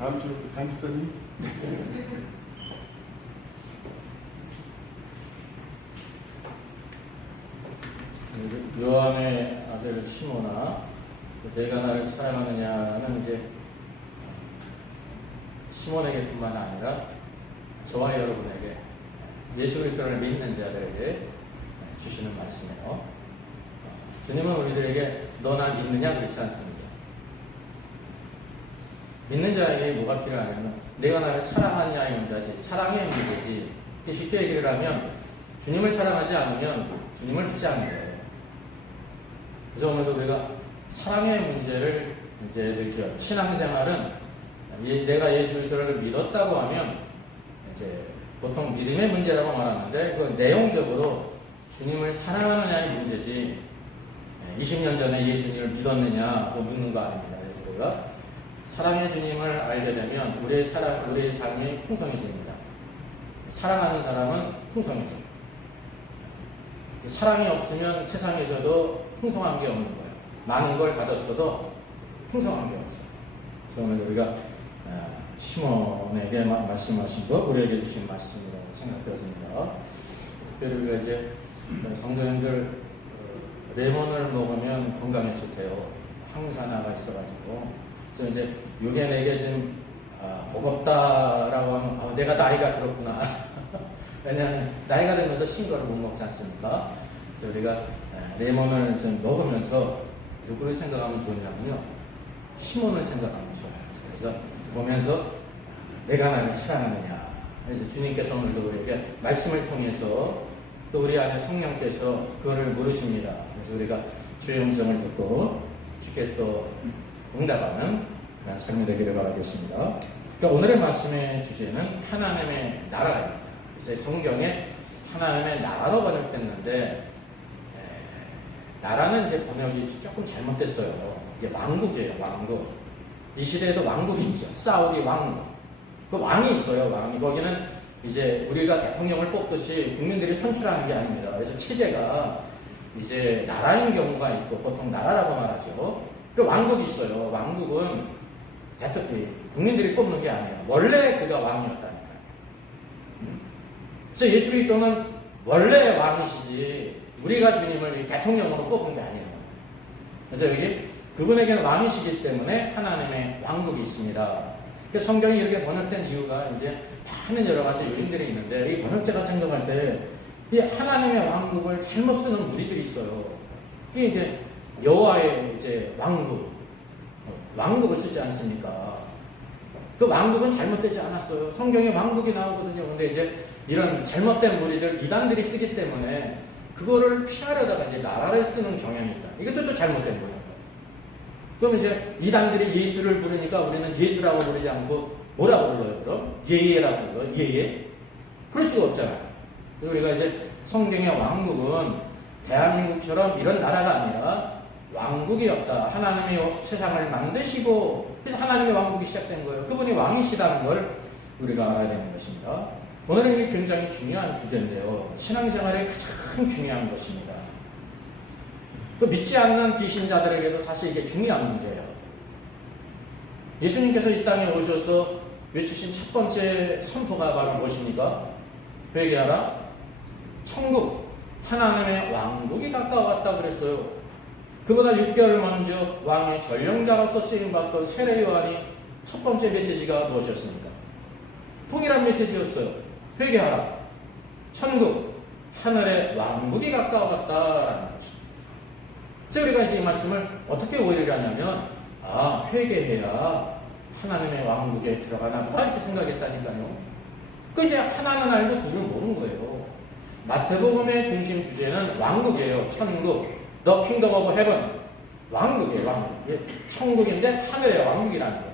다음 주 강집사님. 요한의 아들 시몬아, 내가 나를 사랑하느냐는 이제 시몬에게뿐만 아니라 저와 여러분에게 예수 그리스도를 믿는 자들에게 주시는 말씀이에요. 주님은 우리들에게 너 나 믿느냐 그렇지 않습니다. 믿는 자에게 뭐가 필요하냐면 내가 나를 사랑하느냐의 문제지, 사랑의 문제지. 쉽게 얘기를 하면 주님을 사랑하지 않으면 주님을 믿지 않는 거예요. 그래서 오늘도 우리가 사랑의 문제를 이제 이렇게 신앙생활은 내가 예수 그리스도를 믿었다고 하면 이제 보통 믿음의 문제라고 말하는데 그 내용적으로 주님을 사랑하느냐의 문제지 20년 전에 예수님을 믿었느냐 또 묻는 거 아닙니다. 그래서 우리가 사랑의 주님을 알게 되면 우리의 삶이 풍성해집니다. 사랑하는 사람은 풍성해집니다. 사랑이 없으면 세상에서도 풍성한 게 없는 거예요. 많은 걸 가졌어도 풍성한 게 없어요. 그래서 오늘 우리가 시몬에게 말씀하신 것, 우리에게 주신 말씀이라고 생각되어집니다. 특별히 우리가 이제 성도님들 레몬을 먹으면 건강에 좋대요. 항산화가 있어가지고. 그래서 이제 요게 내게 좀 버겁다라고 하면 내가 나이가 들었구나. 왜냐하면 나이가 들면서 신 거를 못 먹지 않습니까? 그래서 우리가 레몬을 좀 먹으면서 누구를 생각하면 좋냐면요, 시몬을 생각하면 좋아요. 그래서 보면서 내가 나를 사랑하느냐. 그래서 주님께서 오늘도 우리에게 말씀을 통해서 또 우리 안에 성령께서 그거를 물으십니다. 그래서 우리가 주의 음성을 듣고 주께 또 응답하는 그런 삶이 되기를 바라겠습니다. 그러니까 오늘의 말씀의 주제는 하나님의 나라입니다. 그래서 성경에 하나님의 나라로 번역됐는데 나라는 이제 번역이 조금 잘못됐어요. 이게 왕국이에요, 왕국. 이 시대에도 왕국이 있죠. 사우디 왕국. 그 왕이 있어요, 왕이. 거기는 이제 우리가 대통령을 뽑듯이 국민들이 선출하는 게 아닙니다. 그래서 체제가 이제 나라인 경우가 있고 보통 나라라고 말하죠. 그 왕국이 있어요. 왕국은 국민들이 뽑는 게 아니에요. 원래 그가 왕이었다니까요. 그래서 예수 그리스도는 원래 왕이시지 우리가 주님을 대통령으로 뽑은 게 아니에요. 그래서 여기 그분에게는 왕이시기 때문에 하나님의 왕국이 있습니다. 성경이 이렇게 번역된 이유가 이제 많은 여러 가지 요인들이 있는데 이 번역자가 생각할 때 이 하나님의 왕국을 잘못 쓰는 무리들이 있어요. 이게 이제 여호와의 이제 왕국을 쓰지 않습니까? 그 왕국은 잘못되지 않았어요. 성경에 왕국이 나오거든요. 근데 이제 이런 잘못된 무리들 이단들이 쓰기 때문에 그거를 피하려다가 이제 나라를 쓰는 경향이 있다. 이것도 또 잘못된 거예요. 그럼 이제 이단들이 예수를 부르니까 우리는 예수라고 부르지 않고 뭐라고 불러요? 그럼 예예라고 불러요. 예예? 그럴 수가 없잖아요. 그래서 우리가 이제 성경의 왕국은 대한민국처럼 이런 나라가 아니라 왕국이었다. 하나님이 세상을 만드시고 그래서 하나님의 왕국이 시작된 거예요. 그분이 왕이시다는 걸 우리가 알아야 되는 것입니다. 오늘은 이게 굉장히 중요한 주제인데요. 신앙생활에 가장 중요한 것입니다. 또 믿지 않는 비신자들에게도 사실 이게 중요한 문제예요. 예수님께서 이 땅에 오셔서 외치신 첫 번째 선포가 바로 무엇입니까? 회개하라. 천국, 하나님의 왕국이 가까워갔다 그랬어요. 그보다 6개월 먼저 왕의 전령자로서 쓰임받던 세례 요한이 첫 번째 메시지가 무엇이었습니까? 동일한 메시지였어요. 회개하라. 천국, 하늘의 왕국이 가까워갔다라는 거죠. 그래서 우리가 이제 이 말씀을 어떻게 오해를 하냐면 회개해야 하나님의 왕국에 들어가나 보다 이렇게 생각했다니까요. 그 이제 하나는 알고 둘은 모르는 거예요. 마태복음의 중심 주제는 왕국이에요. 천국, The Kingdom of Heaven. 왕국이에요. 왕국. 천국인데 하늘의 왕국이라는 거죠.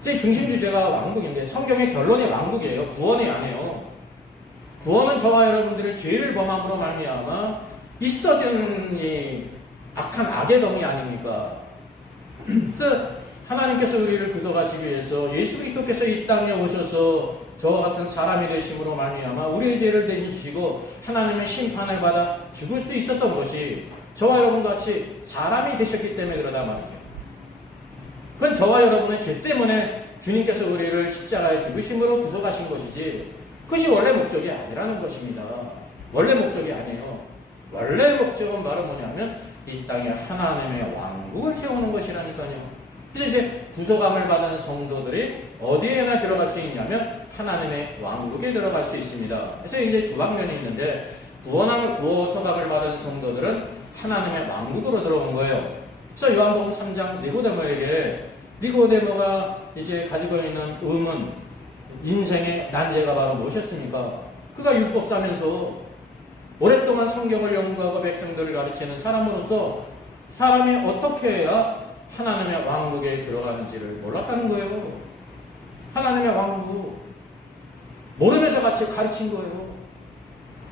제 중심 주제가 왕국인데 성경의 결론이 왕국이에요. 구원이 아니에요. 구원은 저와 여러분들의 죄를 범함으로 말미암아 있어진 이 악한 악의 덤이 아닙니까? 그래서 하나님께서 우리를 구속하시기 위해서 예수 그리스도께서 이 땅에 오셔서 저와 같은 사람이 되심으로 말미암아 우리의 죄를 대신 지시고 하나님의 심판을 받아 죽을 수 있었던 것이 저와 여러분 같이 사람이 되셨기 때문에 그러다 말이죠. 그건 저와 여러분의 죄 때문에 주님께서 우리를 십자가에 죽으심으로 구속하신 것이지 그것이 원래 목적이 아니라는 것입니다. 원래 목적이 아니에요. 원래 목적은 바로 뭐냐면 이 땅에 하나님의 왕국을 세우는 것이라니까요. 그래서 이제 구속함을 받은 성도들이 어디에나 들어갈 수 있냐면 하나님의 왕국에 들어갈 수 있습니다. 그래서 이제 두 방면이 있는데 구속함을 받은 성도들은 하나님의 왕국으로 들어온 거예요. 그래서 요한복음 3장 니고데모가 이제 가지고 있는 의문, 인생의 난제가 바로 무엇이었습니까? 그가 율법사면서 오랫동안 성경을 연구하고 백성들을 가르치는 사람으로서 사람이 어떻게 해야 하나님의 왕국에 들어가는지를 몰랐다는 거예요. 하나님의 왕국 모르면서 같이 가르친 거예요.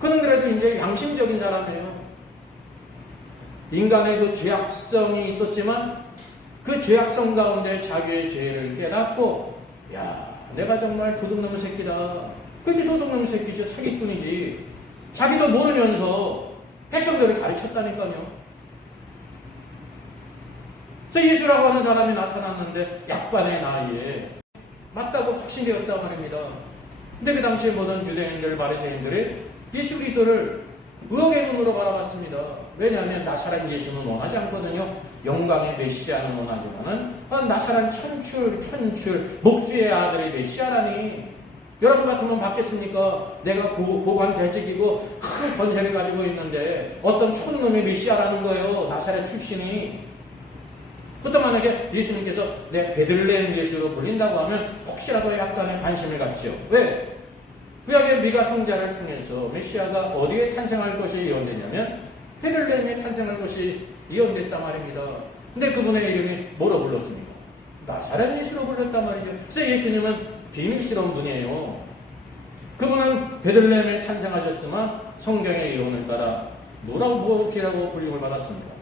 그는 그래도 이제 양심적인 사람이에요. 인간의 그 죄악성이 있었지만 그 죄악성 가운데 자기의 죄를 깨닫고 야 내가 정말 도둑놈의 새끼다. 그치 도둑놈의 새끼죠. 사기꾼이지. 자기도 모르면서 백성들을 가르쳤다니까요. 그래서 예수라고 하는 사람이 나타났는데 약반의 나이에 맞다고 확신되었단 말입니다. 근데 그 당시에 모든 유대인들, 바리새인들이 예수 그리스도를 의혹의 눈으로 바라봤습니다. 왜냐하면 나사렛 예수는 원하지 않거든요. 영광의 메시아는 원하지만은 나사렛 천출 목수의 아들의 메시아라니 여러분 같으면 받겠습니까? 내가 고관 대직이고 큰 권세를 가지고 있는데 어떤 촌놈의 메시아라는 거예요. 나사렛 출신이. 그것도 만약에 예수님께서 내 베들레헴 예수로 불린다고 하면 혹시라도 약간의 관심을 갖죠. 왜? 구약의 미가 성자를 통해서 메시아가 어디에 탄생할 것이 예언되냐면 베들레헴에 탄생할 것이 예언됐단 말입니다. 근데 그분의 이름이 뭐로 불렀습니까? 나사렛 예수로 불렸단 말이죠. 그래서 예수님은 비밀스러운 분이에요. 그분은 베들레헴에 탄생하셨지만 성경의 예언을 따라 무엇이라고 불림을 받았습니다.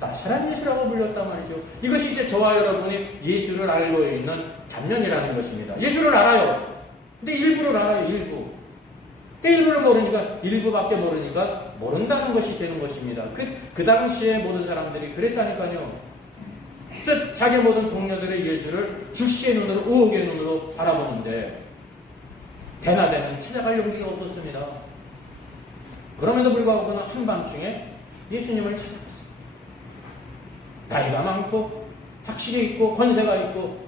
나사렛 예수라고 불렸단 말이죠. 이것이 이제 저와 여러분이 예수를 알고 있는 단면이라는 것입니다. 예수를 알아요. 근데 일부를 알아요. 일부를 모르니까 일부밖에 모르니까 모른다는 것이 되는 것입니다. 그 당시에 모든 사람들이 그랬다니까요. 그래서 자기 모든 동료들의 예수를 즉시의 눈으로 의혹의 눈으로 바라보는데 대낮에는 찾아갈 용기가 없었습니다. 그럼에도 불구하고 그는 한밤중에 예수님을 찾아갔습니다. 나이가 많고 학식이 있고 권세가 있고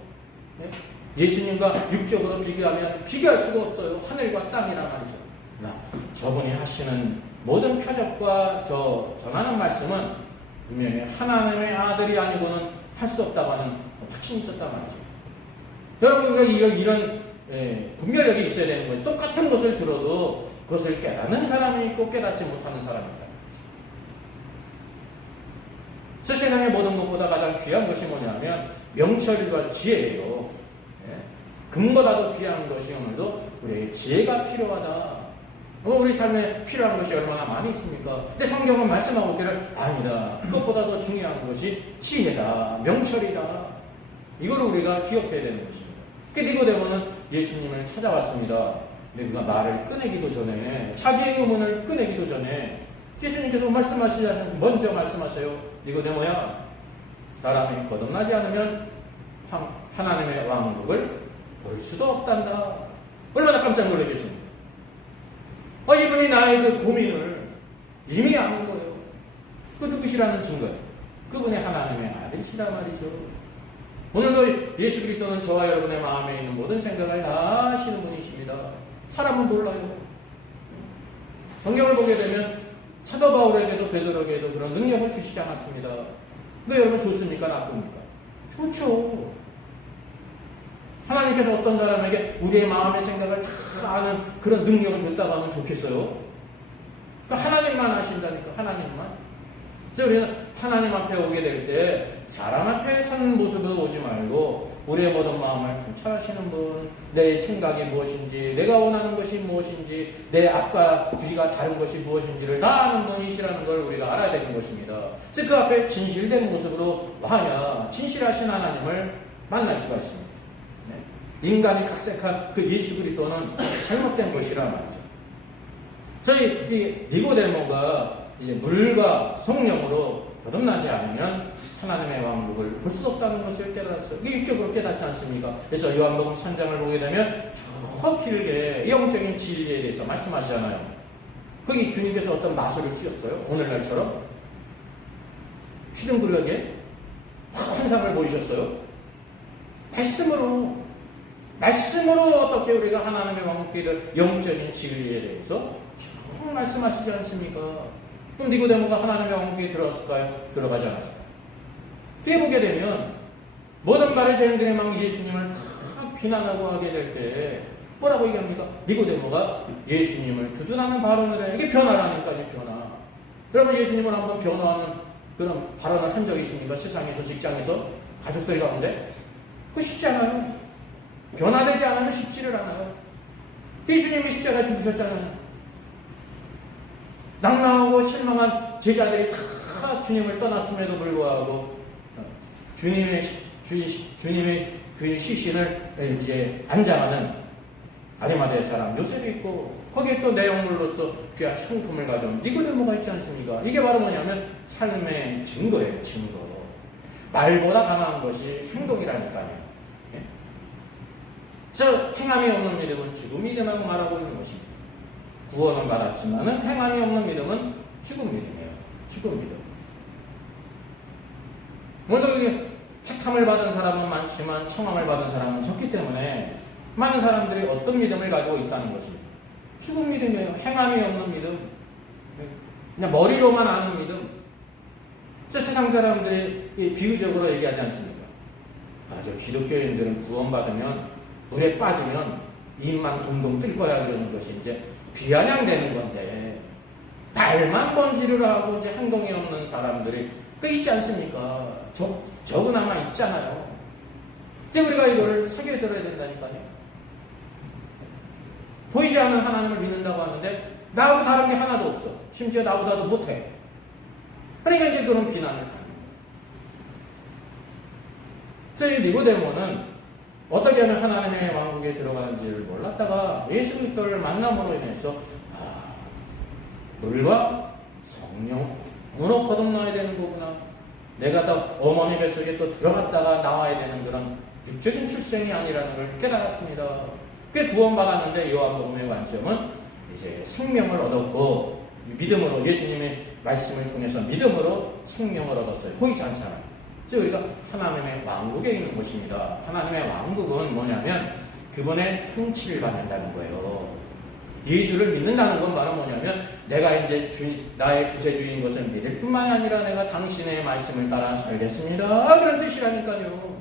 예수님과 육적으로 비교하면 비교할 수가 없어요. 하늘과 땅이란 말이죠. 저분이 하시는 모든 표적과 전하는 말씀은 분명히 하나님의 아들이 아니고는 할 수 없다고 하는 확신이 있었단 말이죠. 여러분 우리가 이런 분별력이 있어야 되는 거예요. 똑같은 것을 들어도 그것을 깨닫는 사람이 있고 깨닫지 못하는 사람이 있다. 세상의 모든 것보다 가장 귀한 것이 뭐냐면 명철과 지혜예요. 금보다도 귀한 것이 오늘도 우리에게 지혜가 필요하다. 우리 삶에 필요한 것이 얼마나 많이 있습니까? 근데 성경은 말씀하고 있기를 아니다. 그것보다 더 중요한 것이 지혜다. 명철이다. 이걸 우리가 기억해야 되는 것입니다. 그 니고데모는 예수님을 찾아왔습니다. 근데 그가 말을 꺼내기도 전에 자기의 의문을 꺼내기도 전에 예수님께서 먼저 말씀하세요. 니고데모야, 사람이 거듭나지 않으면 하나님의 왕국을 볼 수도 없단다. 얼마나 깜짝 놀라겠습니까? 이분이 나의 그 고민을 이미 아는 거예요. 그 누구시라는 증거예요. 그분이 하나님의 아들이시란 말이죠. 오늘도 예수 그리스도는 저와 여러분의 마음에 있는 모든 생각을 다 아시는 분이십니다. 사람은 몰라요. 성경을 보게 되면 사도 바울에게도 베드로에게도 그런 능력을 주시지 않았습니다. 그 여러분 좋습니까? 나쁩니까? 좋죠. 하나님께서 어떤 사람에게 우리의 마음의 생각을 다 아는 그런 능력을 줬다고 하면 좋겠어요? 그러니까 하나님만 아신다니까, 하나님만. 그래서 우리는 하나님 앞에 오게 될 때 사람 앞에 서는 모습으로 오지 말고 우리의 모든 마음을 관찰하시는 분, 내 생각이 무엇인지, 내가 원하는 것이 무엇인지, 내 앞과 뒤가 다른 것이 무엇인지를 다 아는 분이시라는 걸 우리가 알아야 되는 것입니다. 그래서 그 앞에 진실된 모습으로 와야 진실하신 하나님을 만날 수가 있습니다. 인간이 각색한 그 예수 그리스도는 잘못된 것이라 말이죠. 저희 이 니고데모가 이제 물과 성령으로 거듭나지 않으면 하나님의 왕국을 볼 수 없다는 것을 깨달았어요. 이게 육적으로 깨닫지 않습니까? 그래서 요한복음 3장을 보게 되면 저 길게 영적인 진리에 대해서 말씀하시잖아요. 거기 주님께서 어떤 마술을 쓰셨어요? 오늘날처럼 휘둥그레하게 환상을 보이셨어요. 말씀으로 어떻게 우리가 하나님의 왕국의 영적인 진리에 대해서 쭉 말씀하시지 않습니까? 그럼 니고데모가 하나님의 왕국에 들어갔을까요? 들어가지 않았을까요? 뒤에 보게 되면 모든 바리새인들이 막 예수님을 다 비난하고 하게 될 때 뭐라고 얘기합니까? 니고데모가 예수님을 두둔하는 발언을 해. 이게 변화라니까요, 변화. 여러분 예수님을 한번 변화하는 그런 발언을 한 적이 있습니까? 세상에서, 직장에서, 가족들 가운데? 그거 쉽지 않아요. 변화되지 않으면 쉽지를 않아요. 예수님이 십자가에 죽으셨잖아요. 낭망하고 실망한 제자들이 다 주님을 떠났음에도 불구하고 주님의 그 시신을 이제 안장하는 아리마다의 사람 요셉이 있고 거기에 또 내용물로서 귀한 상품을 가져온 니고데모가 있지 않습니까? 이게 바로 뭐냐면 삶의 증거예요, 증거. 말보다 강한 것이 행동이라니까요. 예? 그래서 행함이 없는 믿음은 죽음 믿음이라고 말하고 있는 것입니다. 구원은 받았지만은 행함이 없는 믿음은 죽음 믿음이에요. 죽음 믿음. 오늘 택함을 받은 사람은 많지만 청함을 받은 사람은 적기 때문에 많은 사람들이 어떤 믿음을 가지고 있다는 것입니다. 죽음 믿음이에요. 행함이 없는 믿음. 그냥 머리로만 아는 믿음. 세상 사람들이 비유적으로 얘기하지 않습니까? 저 기독교인들은 구원받으면 물에 빠지면 입만 동동 뜰 거야 그러는 것이 이제 비아냥되는 건데 말만 번지를 하고 이제 행동이 없는 사람들이 그 있지 않습니까? 적은아마 있잖아요. 이제 우리가 이거를 새겨들어야 된다니까요. 보이지 않는 하나님을 믿는다고 하는데 나하고 다른 게 하나도 없어. 심지어 나보다도 못해. 그러니까 이제 그런 비난을 합니다. 그래서 이 니고데모는 어떻게 하면 하나님의 왕국에 들어가는지를 몰랐다가 예수 그리스도를 만남으로 인해서 물과 성령으로 거듭나야 되는 거구나. 내가 또 어머니 뱃속에 또 들어갔다가 나와야 되는 그런 육적인 출생이 아니라는 걸 깨달았습니다. 꽤 구원받았는데 요한복음의 관점은 이제 생명을 얻었고 믿음으로 예수님의 말씀을 통해서 믿음으로 생명을 얻었어요. 보이지 않잖아요. 그래서 우리가 하나님의 왕국에 있는 곳입니다. 하나님의 왕국은 뭐냐면 그분의 통치를 받는다는 거예요. 예수를 믿는다는 건 바로 뭐냐면 내가 이제 나의 구세주인 것을 믿을 뿐만이 아니라 내가 당신의 말씀을 따라 살겠습니다. 그런 뜻이라니까요.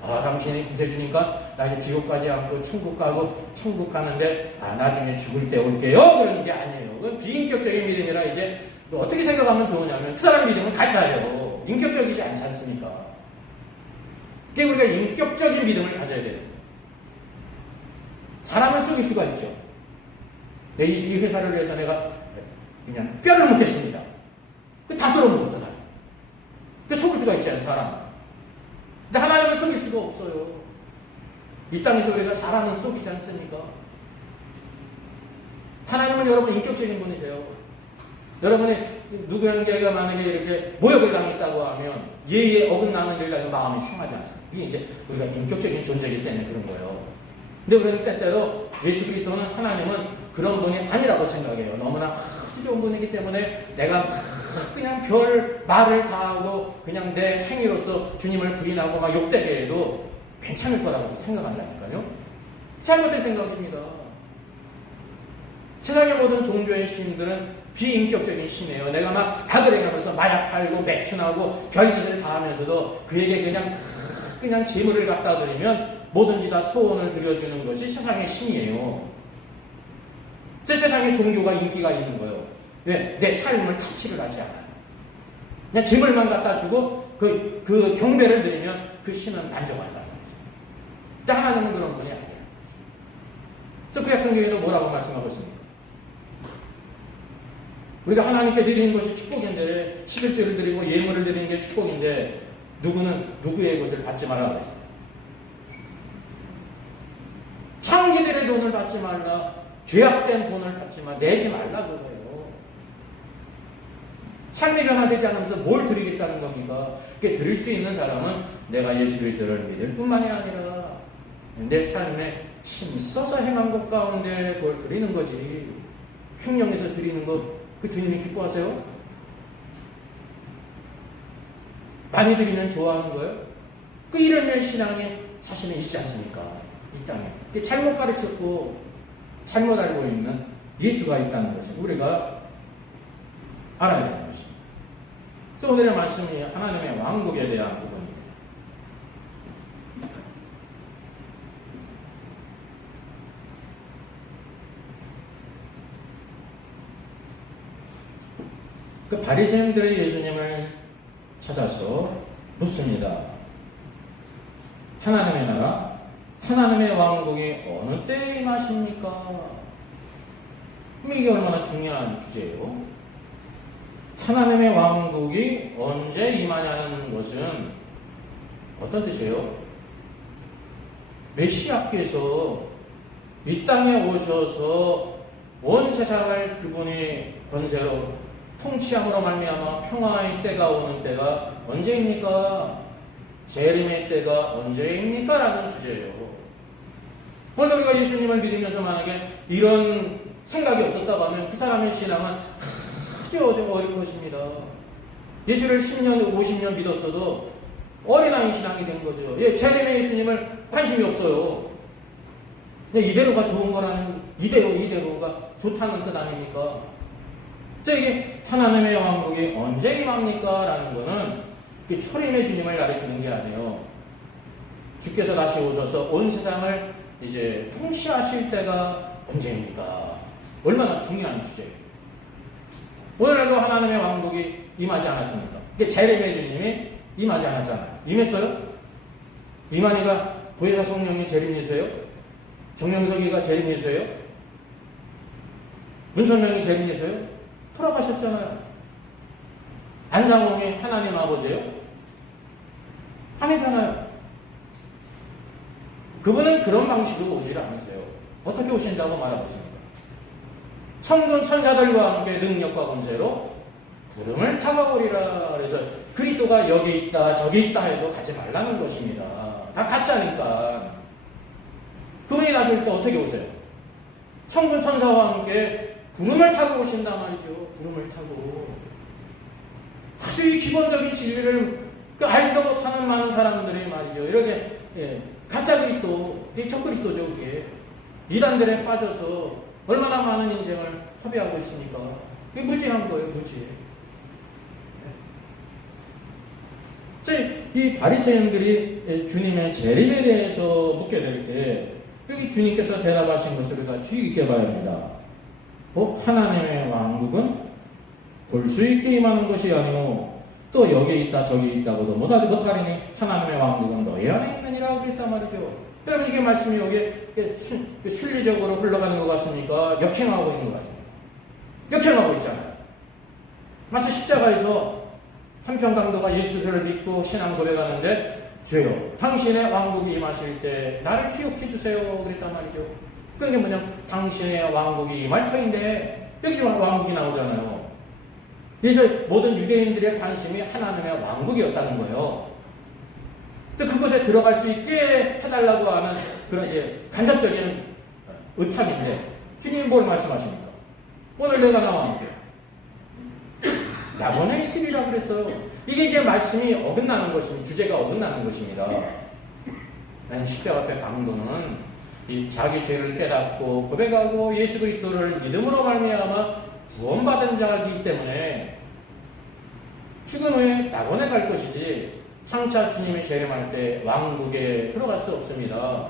당신이 구세주니까 나 이제 지옥 가지 않고 천국 가고 천국 가는데 나중에 죽을 때 올게요. 그러는 게 아니에요. 그건 비인격적인 믿음이라 이제 어떻게 생각하면 좋으냐면 그 사람 믿음은 가짜예요. 인격적이지 않지 않습니까? 그게 우리가 인격적인 믿음을 가져야 돼요. 사람은 속일 수가 있죠. 이 회사를 위해서 내가 그냥 뼈를 묻겠습니다. 다 들어먹었어, 나중에. 그 속일 수가 있지 않아요, 사람. 근데 하나님은 속일 수가 없어요. 이 땅에서 우리가 사람은 속이지 않습니까? 하나님은 여러분 인격적인 분이세요. 여러분이 누구에게가 만약에 이렇게 모욕을 당했다고 하면 예의에 어긋나는 일을 하면 마음이 상하지 않습니다. 이게 이제 우리가 인격적인 존재이기 때문에 그런 거예요. 근데 우리는 때때로 예수 그리스도는 하나님은 그런 분이 아니라고 생각해요. 너무나 아주 좋은 분이기 때문에 내가 그냥 별 말을 다 하고 그냥 내 행위로서 주님을 부인하고 막 욕되게 해도 괜찮을 거라고 생각한다니까요. 잘못된 생각입니다. 세상의 모든 종교의 신들은 비인격적인 신이에요. 내가 막 악을 행하면서 마약 팔고 매춘하고 별짓을 다 하면서도 그에게 그냥 재물을 갖다 드리면 뭐든지 다 소원을 드려주는 것이 세상의 신이에요. 세상의 종교가 인기가 있는 거예요. 왜? 내 삶을 터치를 하지 않아요. 그냥 재물만 갖다 주고 그 경배를 드리면 그 신은 만족한다는 거죠. 근데 하나님은 그런 분이 아니에요. 그래서 그 약성경에도 뭐라고 말씀하고 있습니까? 우리가 하나님께 드리는 것이 축복인데 11조를 드리고 예물을 드리는 게 축복인데 누구는 누구의 것을 받지 말라고 했어요. 창기들의 돈을 받지 말라. 죄악된 돈을 받지 마. 내지 말라고 해요. 삶이 변화되지 않으면서 뭘 드리겠다는 겁니까? 그게 드릴 수 있는 사람은 내가 예수 그리스도를 믿을 뿐만이 아니라 내 삶에 힘써서 행한 것 가운데 그걸 드리는 거지. 횡령해서 드리는 것, 그 주님이 기뻐하세요? 많이 드리면 좋아하는 거예요? 그 이런 신앙이 사실은 있지 않습니까? 이 땅에. 잘못 가르쳤고 잘못 알고 있는 예수가 있다는 것을 우리가 알아야 되는 것입니다. 그래서 오늘의 말씀이 하나님의 왕국에 대한 부분입니다. 그 바리새인들이 예수님을 찾아서 묻습니다. 하나님의 나라, 하나님의 왕국이 어느 때에 임하십니까? 이게 얼마나 중요한 주제예요. 하나님의 왕국이 언제 임하냐는 것은 어떤 뜻이에요? 메시아께서 이 땅에 오셔서 온 세상을 그분이 권세로 통치함으로 말미암아 평화의 때가 오는 때가 언제입니까? 재림의 때가 언제입니까? 라는 주제예요. 오늘 우리가 예수님을 믿으면서 만약에 이런 생각이 없었다고 하면 그 사람의 신앙은 아주 어려운 것입니다. 예수를 10년, 50년 믿었어도 어린아이 신앙이 된 거죠. 예, 재림의 예수님을 관심이 없어요. 이대로가 좋은 거라는, 이대로가 좋다는 뜻 아닙니까? 그래서 이게 하나님의 왕국이 언제 임합니까? 라는 거는 초림의 주님을 가리키는 게 아니에요. 주께서 다시 오셔서 온 세상을 이제 통치하실 때가 언제입니까? 얼마나 중요한 주제예요. 오늘날도 하나님의 왕국이 임하지 않았습니까? 이게 재림의 주님이 임하지 않았잖아요. 임했어요? 이만희가 보혜사 성령이 재림이세요? 정명석이가 재림이세요? 문선명이 재림이세요? 돌아가셨잖아요. 안상홍이 하나님 아버지예요? 아니잖아요. 그분은 그런 방식으로 오지를 않으세요. 어떻게 오신다고 말하고 있습니까? 천군 천사들과 함께 능력과 권세로 구름을 타고 오리라. 그래서 그리스도가 여기 있다 저기 있다 해도 가지 말라는 것입니다. 다 가짜니까. 그분이 나중에 또 어떻게 오세요? 천군 천사와 함께 구름을 타고 오신단 말이죠. 구름을 타고. 아주 이 기본적인 진리를 알지도 못하는 많은 사람들이 말이죠. 이렇게 가짜 그리스도, 적 그리스도죠. 그게 이단들에 빠져서 얼마나 많은 인생을 허비하고 있습니까? 그게 무지한 거예요. 무지. 이 바리새인들이 주님의 재림에 대해서 묻게 될 때 여기 주님께서 대답하신 것을 우리가 주의 깊게 봐야 합니다. 하나님의 왕국은 볼 수 있게 임하는 것이 아니오 또 여기 있다 저기 있다고도 못하리니 하나님의 왕국은 너희 안에 있느니라 그랬단 말이죠. 여러분 이게 말씀이 여기에 순리적으로 흘러가는 것 같습니까? 역행하고 있는 것 같습니다. 역행하고 있잖아요. 마치 십자가에서 한평강도가 예수 그리스도를 믿고 신앙 고백하는데 주여 당신의 왕국이 임하실 때 나를 기억해 주세요 그랬단 말이죠. 그게 뭐냐 당신의 왕국이 임할 터인데 여기 왕국이 나오잖아요. 그래서 모든 유대인들의 관심이 하나님의 왕국이었다는 거예요. 그래서 그것에 들어갈 수 있게 해달라고 하는 그런 간접적인 의탁인데 주님이 뭘 말씀하십니까? 오늘 내가 나와 함께 야번에 있으리라 그랬어요. 이게 이제 말씀이 어긋나는 것입니다. 주제가 어긋나는 것입니다. 나는 십자가 앞에 강도는 이 자기 죄를 깨닫고 고백하고 예수 그리스도를 믿음으로 말미암아 구원받은 자이기 때문에 죽은 후에 낙원에 갈 것이지 장차 주님이 재림할 때 왕국에 들어갈 수 없습니다.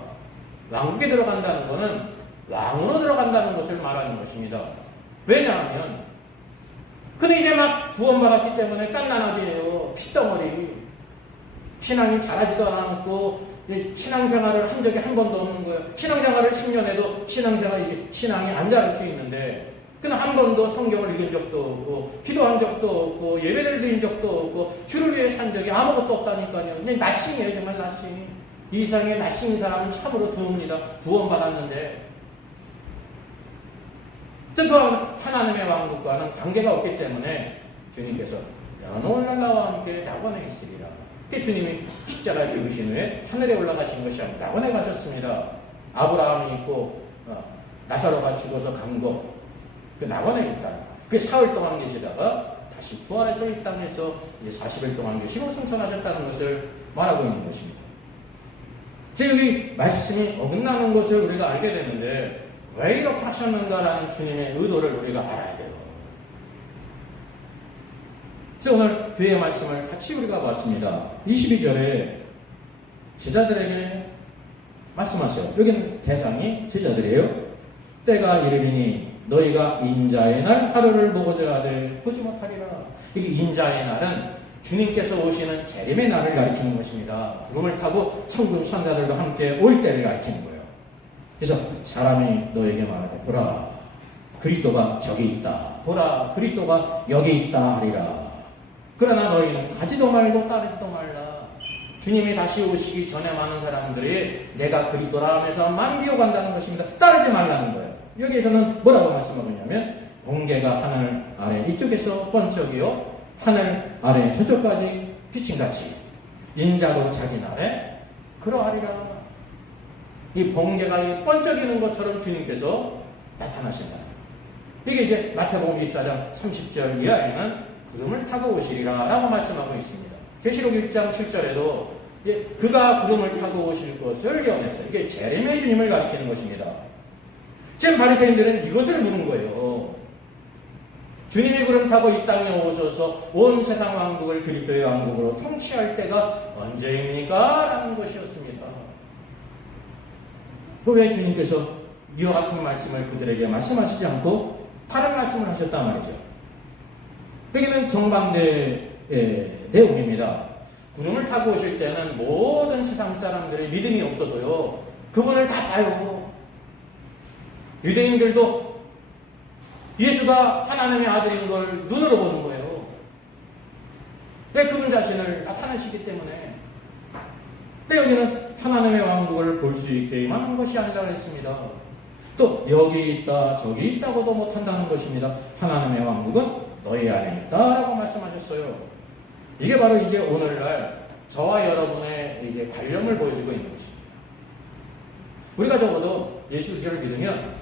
왕국에 들어간다는 것은 왕으로 들어간다는 것을 말하는 것입니다. 왜냐하면 근데 이제 막 구원받았기 때문에 깐난하게요. 핏덩어리. 신앙이 자라지도 않았고 신앙생활을 한 적이 한 번도 없는 거예요. 신앙생활을 10년 해도 신앙이 안 자랄 수 있는데 그는 한 번도 성경을 읽은 적도 없고 기도한 적도 없고 예배를 드린 적도 없고 주를 위해 산 적이 아무것도 없다니까요. 그냥 나싱이에요. 정말 나싱. 이 세상에 나싱인 사람은 참으로 드뭅니다. 구원받았는데 그 하나님의 왕국과는 관계가 없기 때문에 주님께서 오늘날 나와 함께 낙원에 있으리라. 그 주님이 십자가에 죽으신 후에 하늘에 올라가신 것이 아니라 낙원에 가셨습니다. 아브라함이 있고 나사로가 죽어서 간 곳, 그 낙원에 있다. 그 사흘 동안 계시다가 다시 부활해서 이 땅에서 이제 40일 동안 계시고 승천하셨다는 것을 말하고 있는 것입니다. 즉 여기 말씀이 어긋나는 것을 우리가 알게 되는데 왜 이렇게 하셨는가라는 주님의 의도를 우리가 알아야 돼요. 그래서 오늘 뒤에 말씀을 같이 우리가 봤습니다. 22절에 제자들에게 말씀하세요. 여기는 대상이 제자들이에요. 때가 이르리니 너희가 인자의 날 하루를 보고자 하되 보지 못하리라. 이 인자의 날은 주님께서 오시는 재림의 날을 가리키는 것입니다. 구름을 타고 천군 천사들과 함께 올 때를 가리키는 거예요. 그래서 사람이 너에게 말하되 보라 그리스도가 저기 있다. 보라 그리스도가 여기 있다 하리라. 그러나 너희는 가지도 말고 따르지도 말라. 주님이 다시 오시기 전에 많은 사람들이 내가 그리스도라 하면서 만비어간다는 것입니다. 따르지 말라는 거예요. 여기에서는 뭐라고 말씀하고 있냐면 번개가 하늘 아래 이쪽에서 번쩍이요 하늘 아래 저쪽까지 비침같이 인자도 자기 날에 그러하리라. 이 번개가 번쩍이는 것처럼 주님께서 나타나신다. 이게 이제 마태복음 24장 30절 이하에는 구름을 타고 오시리라 라고 말씀하고 있습니다. 계시록 1장 7절에도 그가 구름을 타고 오실 것을 예언했어요. 이게 재림의 주님을 가리키는 것입니다. 지금 바리새인들은 이것을 묻는 거예요. 주님이 구름 타고 이 땅에 오셔서 온 세상 왕국을 그리스도의 왕국으로 통치할 때가 언제입니까? 라는 것이었습니다. 왜 주님께서 이와 같은 말씀을 그들에게 말씀하시지 않고 다른 말씀을 하셨단 말이죠. 여기는 정반대의 내용입니다. 구름을 타고 오실 때는 모든 세상 사람들의 믿음이 없어도요 그분을 다 봐요. 유대인들도 예수가 하나님의 아들인 걸 눈으로 보는 거예요. 왜? 그분 자신을 나타내시기 때문에. 근데 여기는 하나님의 왕국을 볼 수 있게만 한 것이 아니라 그랬습니다. 또 여기 있다 저기 있다고도 못한다는 것입니다. 하나님의 왕국은 너희 안에 있다라고 말씀하셨어요. 이게 바로 이제 오늘날 저와 여러분의 이제 관념을 보여주고 있는 것입니다. 우리가 적어도 예수 그리스도를 믿으면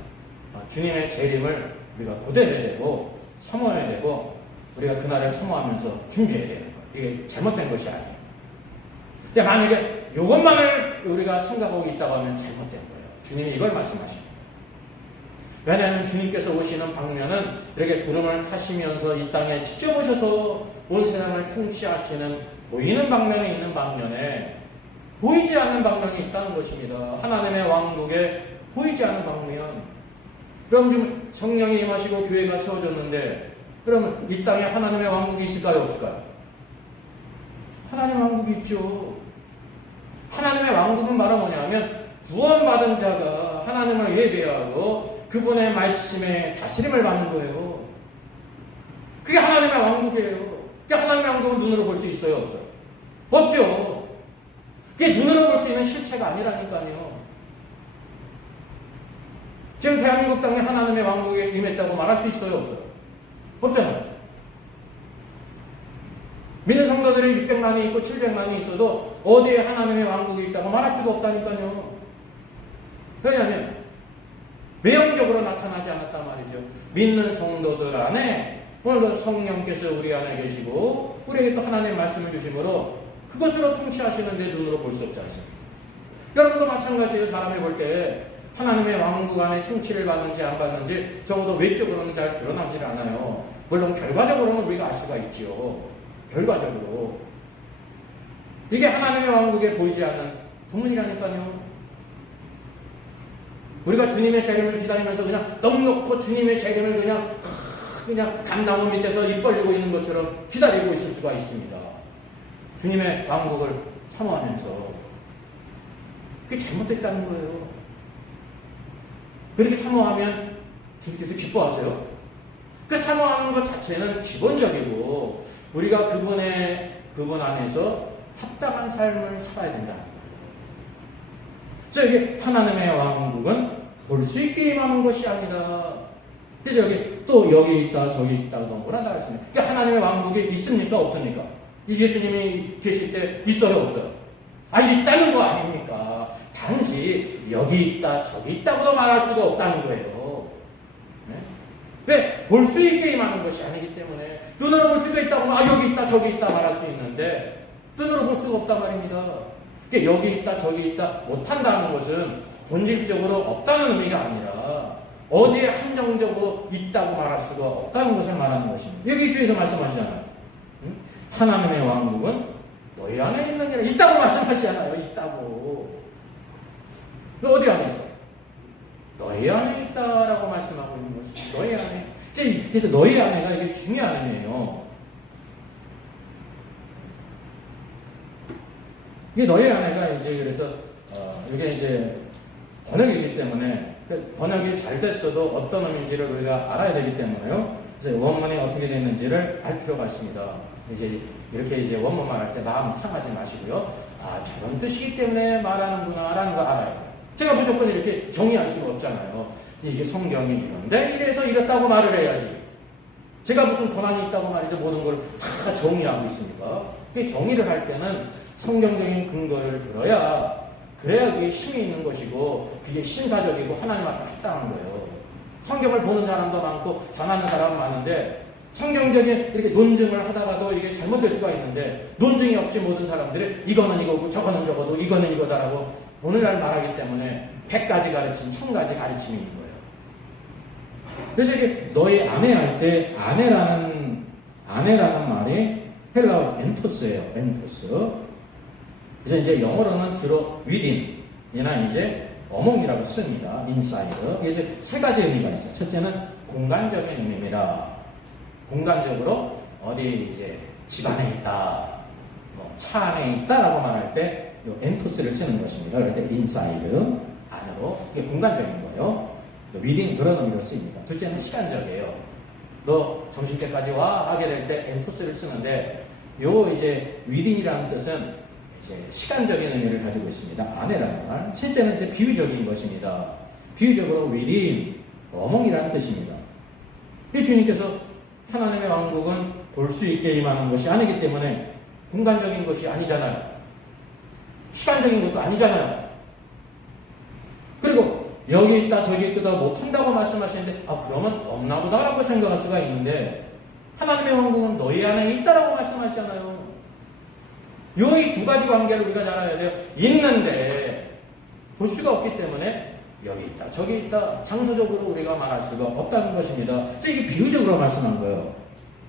주님의 재림을 우리가 고대해야 되고 사모해야 되고 우리가 그날을 사모하면서 중재해야 되는 거예요. 이게 잘못된 것이 아니에요. 근데 만약에 이것만을 우리가 생각하고 있다고 하면 잘못된 거예요. 주님이 이걸 말씀하십니다. 왜냐하면 주님께서 오시는 방면은 이렇게 구름을 타시면서 이 땅에 직접 오셔서 온 세상을 통치하시는 보이는 방면에 있는 방면에 보이지 않는 방면이 있다는 것입니다. 하나님의 왕국에 보이지 않는 방면. 그럼 좀 성령이 임하시고 교회가 세워졌는데 그러면 이 땅에 하나님의 왕국이 있을까요? 없을까요? 하나님의 왕국이 있죠. 하나님의 왕국은 바로 뭐냐면 구원받은 자가 하나님을 예배하고 그분의 말씀에 다스림을 받는 거예요. 그게 하나님의 왕국이에요. 그게 하나님의 왕국은 눈으로 볼 수 있어요? 없어요? 없죠. 그게 눈으로 볼 수 있는 실체가 아니라니까요. 지금 대한민국 땅에 하나님의 왕국에 임했다고 말할 수 있어요? 없어요? 없잖아요. 믿는 성도들이 600만이 있고 700만이 있어도 어디에 하나님의 왕국이 있다고 말할 수도 없다니까요. 왜냐하면 외형적으로 나타나지 않았단 말이죠. 믿는 성도들 안에 오늘도 성령께서 우리 안에 계시고 우리에게 또 하나님의 말씀을 주심으로 그것으로 통치하시는데 눈으로 볼 수 없지 않습니까? 여러분도 마찬가지예요. 사람이 볼 때 하나님의 왕국 안에 통치를 받는지 안 받는지 적어도 외적으로는 잘 드러나질 않아요. 물론 결과적으로는 우리가 알 수가 있지요. 결과적으로. 이게 하나님의 왕국에 보이지 않는 본문이라니까요. 우리가 주님의 재림을 기다리면서 그냥 넉넉히 주님의 재림을 그냥 감나무 밑에서 입 벌리고 있는 것처럼 기다리고 있을 수가 있습니다. 주님의 왕국을 사모하면서. 그게 잘못됐다는 거예요. 그렇게 사모하면 주님께서 기뻐하세요? 그 사모하는 것 자체는 기본적이고 우리가 그분 안에서 합당한 삶을 살아야 된다. 그래서 이게 하나님의 왕국은 볼 수 있게 임하는 것이 아니라 그래서 여기 있다, 저기 있다, 뭐라 나왔습니다. 그러니까 하나님의 왕국이 있습니까? 없습니까? 이 예수님이 계실 때 있어요? 없어요? 있다는 거 아닙니까? 단지 여기 있다, 저기 있다고도 말할 수가 없다는 거예요. 네? 왜? 볼 수 있게 임하는 것이 아니기 때문에 눈으로 볼 수가 있다고 하면 여기 있다, 저기 있다 말할 수 있는데 눈으로 볼 수가 없단 말입니다. 그러니까 여기 있다, 저기 있다 못한다는 것은 본질적으로 없다는 의미가 아니라 어디에 한정적으로 있다고 말할 수가 없다는 것을 말하는 것입니다. 여기 주에서 말씀하시잖아요. 하나님의 왕국은 너희 안에 있느니라. 있다고 말씀하시잖아요. 있다고. 어디 안에 있어? 너희 안에 있다라고 말씀하고 있는 것입니다. 너희 안에. 그래서 너희 안에가 이게 중요한 의미예요. 이게 너희 안에가 이제 그래서 이게 이제 번역이기 때문에 번역이 잘 됐어도 어떤 의미인지를 우리가 알아야 되기 때문에요. 그래서 원문이 어떻게 되는지를 알 필요가 있습니다. 이제 이렇게 이제 원문 말할 때 마음 상하지 마시고요. 저런 뜻이기 때문에 말하는구나라는 거 알아요. 제가 무조건 이렇게 정의할 수가 없잖아요. 이게 성경이 이런데 이래서 이렇다고 말을 해야지. 제가 무슨 권한이 있다고 말이죠. 모든 걸 다 정의하고 있습니까? 정의를 할 때는 성경적인 근거를 들어야 그래야 그게 힘이 있는 것이고 그게 신사적이고 하나님 앞에 합당한 거예요. 성경을 보는 사람도 많고 전하는 사람은 많은데 성경적인 이렇게 논증을 하다가도 이게 잘못될 수가 있는데 논증이 없이 모든 사람들이 이거는 이거고 저거는 저거도 이거는 이거다라고 오늘날 말하기 때문에 100가지 가르침, 1000가지 가르침이 있는 거예요. 그래서 이게 너희 아내 할 때 아내라는 말이 헬라어 엔토스예요. 엔토스. 그래서 이제 영어로는 주로 within이나 이제 어몽이라고 씁니다. inside. 그래서 세 가지 의미가 있어요. 첫째는 공간적인 의미입니다. 공간적으로 어디 이제 집 안에 있다, 차 안에 있다라고 말할 때 이 엔토스를 쓰는 것입니다. 그럴 때 inside 안으로 이게 공간적인 거예요. within 그런 의미로 쓰입니다. 둘째는 시간적이에요. 너 점심 때까지 와 하게 될 때 엔토스를 쓰는데 요 이제 within이라는 뜻은 이제 시간적인 의미를 가지고 있습니다. 안에라는 말. 셋째는 이제 비유적인 것입니다. 비유적으로 within, 어몽이라는 뜻입니다. 이 주님께서 하나님의 왕국은 볼 수 있게 임하는 것이 아니기 때문에 공간적인 것이 아니잖아요. 시간적인 것도 아니잖아요. 그리고 여기 있다 저기 있다 못한다고 말씀하시는데 그러면 없나 보다라고 생각할 수가 있는데 하나님의 왕국은 너희 안에 있다라고 말씀하시잖아요. 이 두 가지 관계를 우리가 잘 알아야 돼요. 있는데 볼 수가 없기 때문에 여기 있다 저기 있다 장소적으로 우리가 말할 수가 없다는 것입니다. 그래서 이게 비유적으로 말씀한 거예요.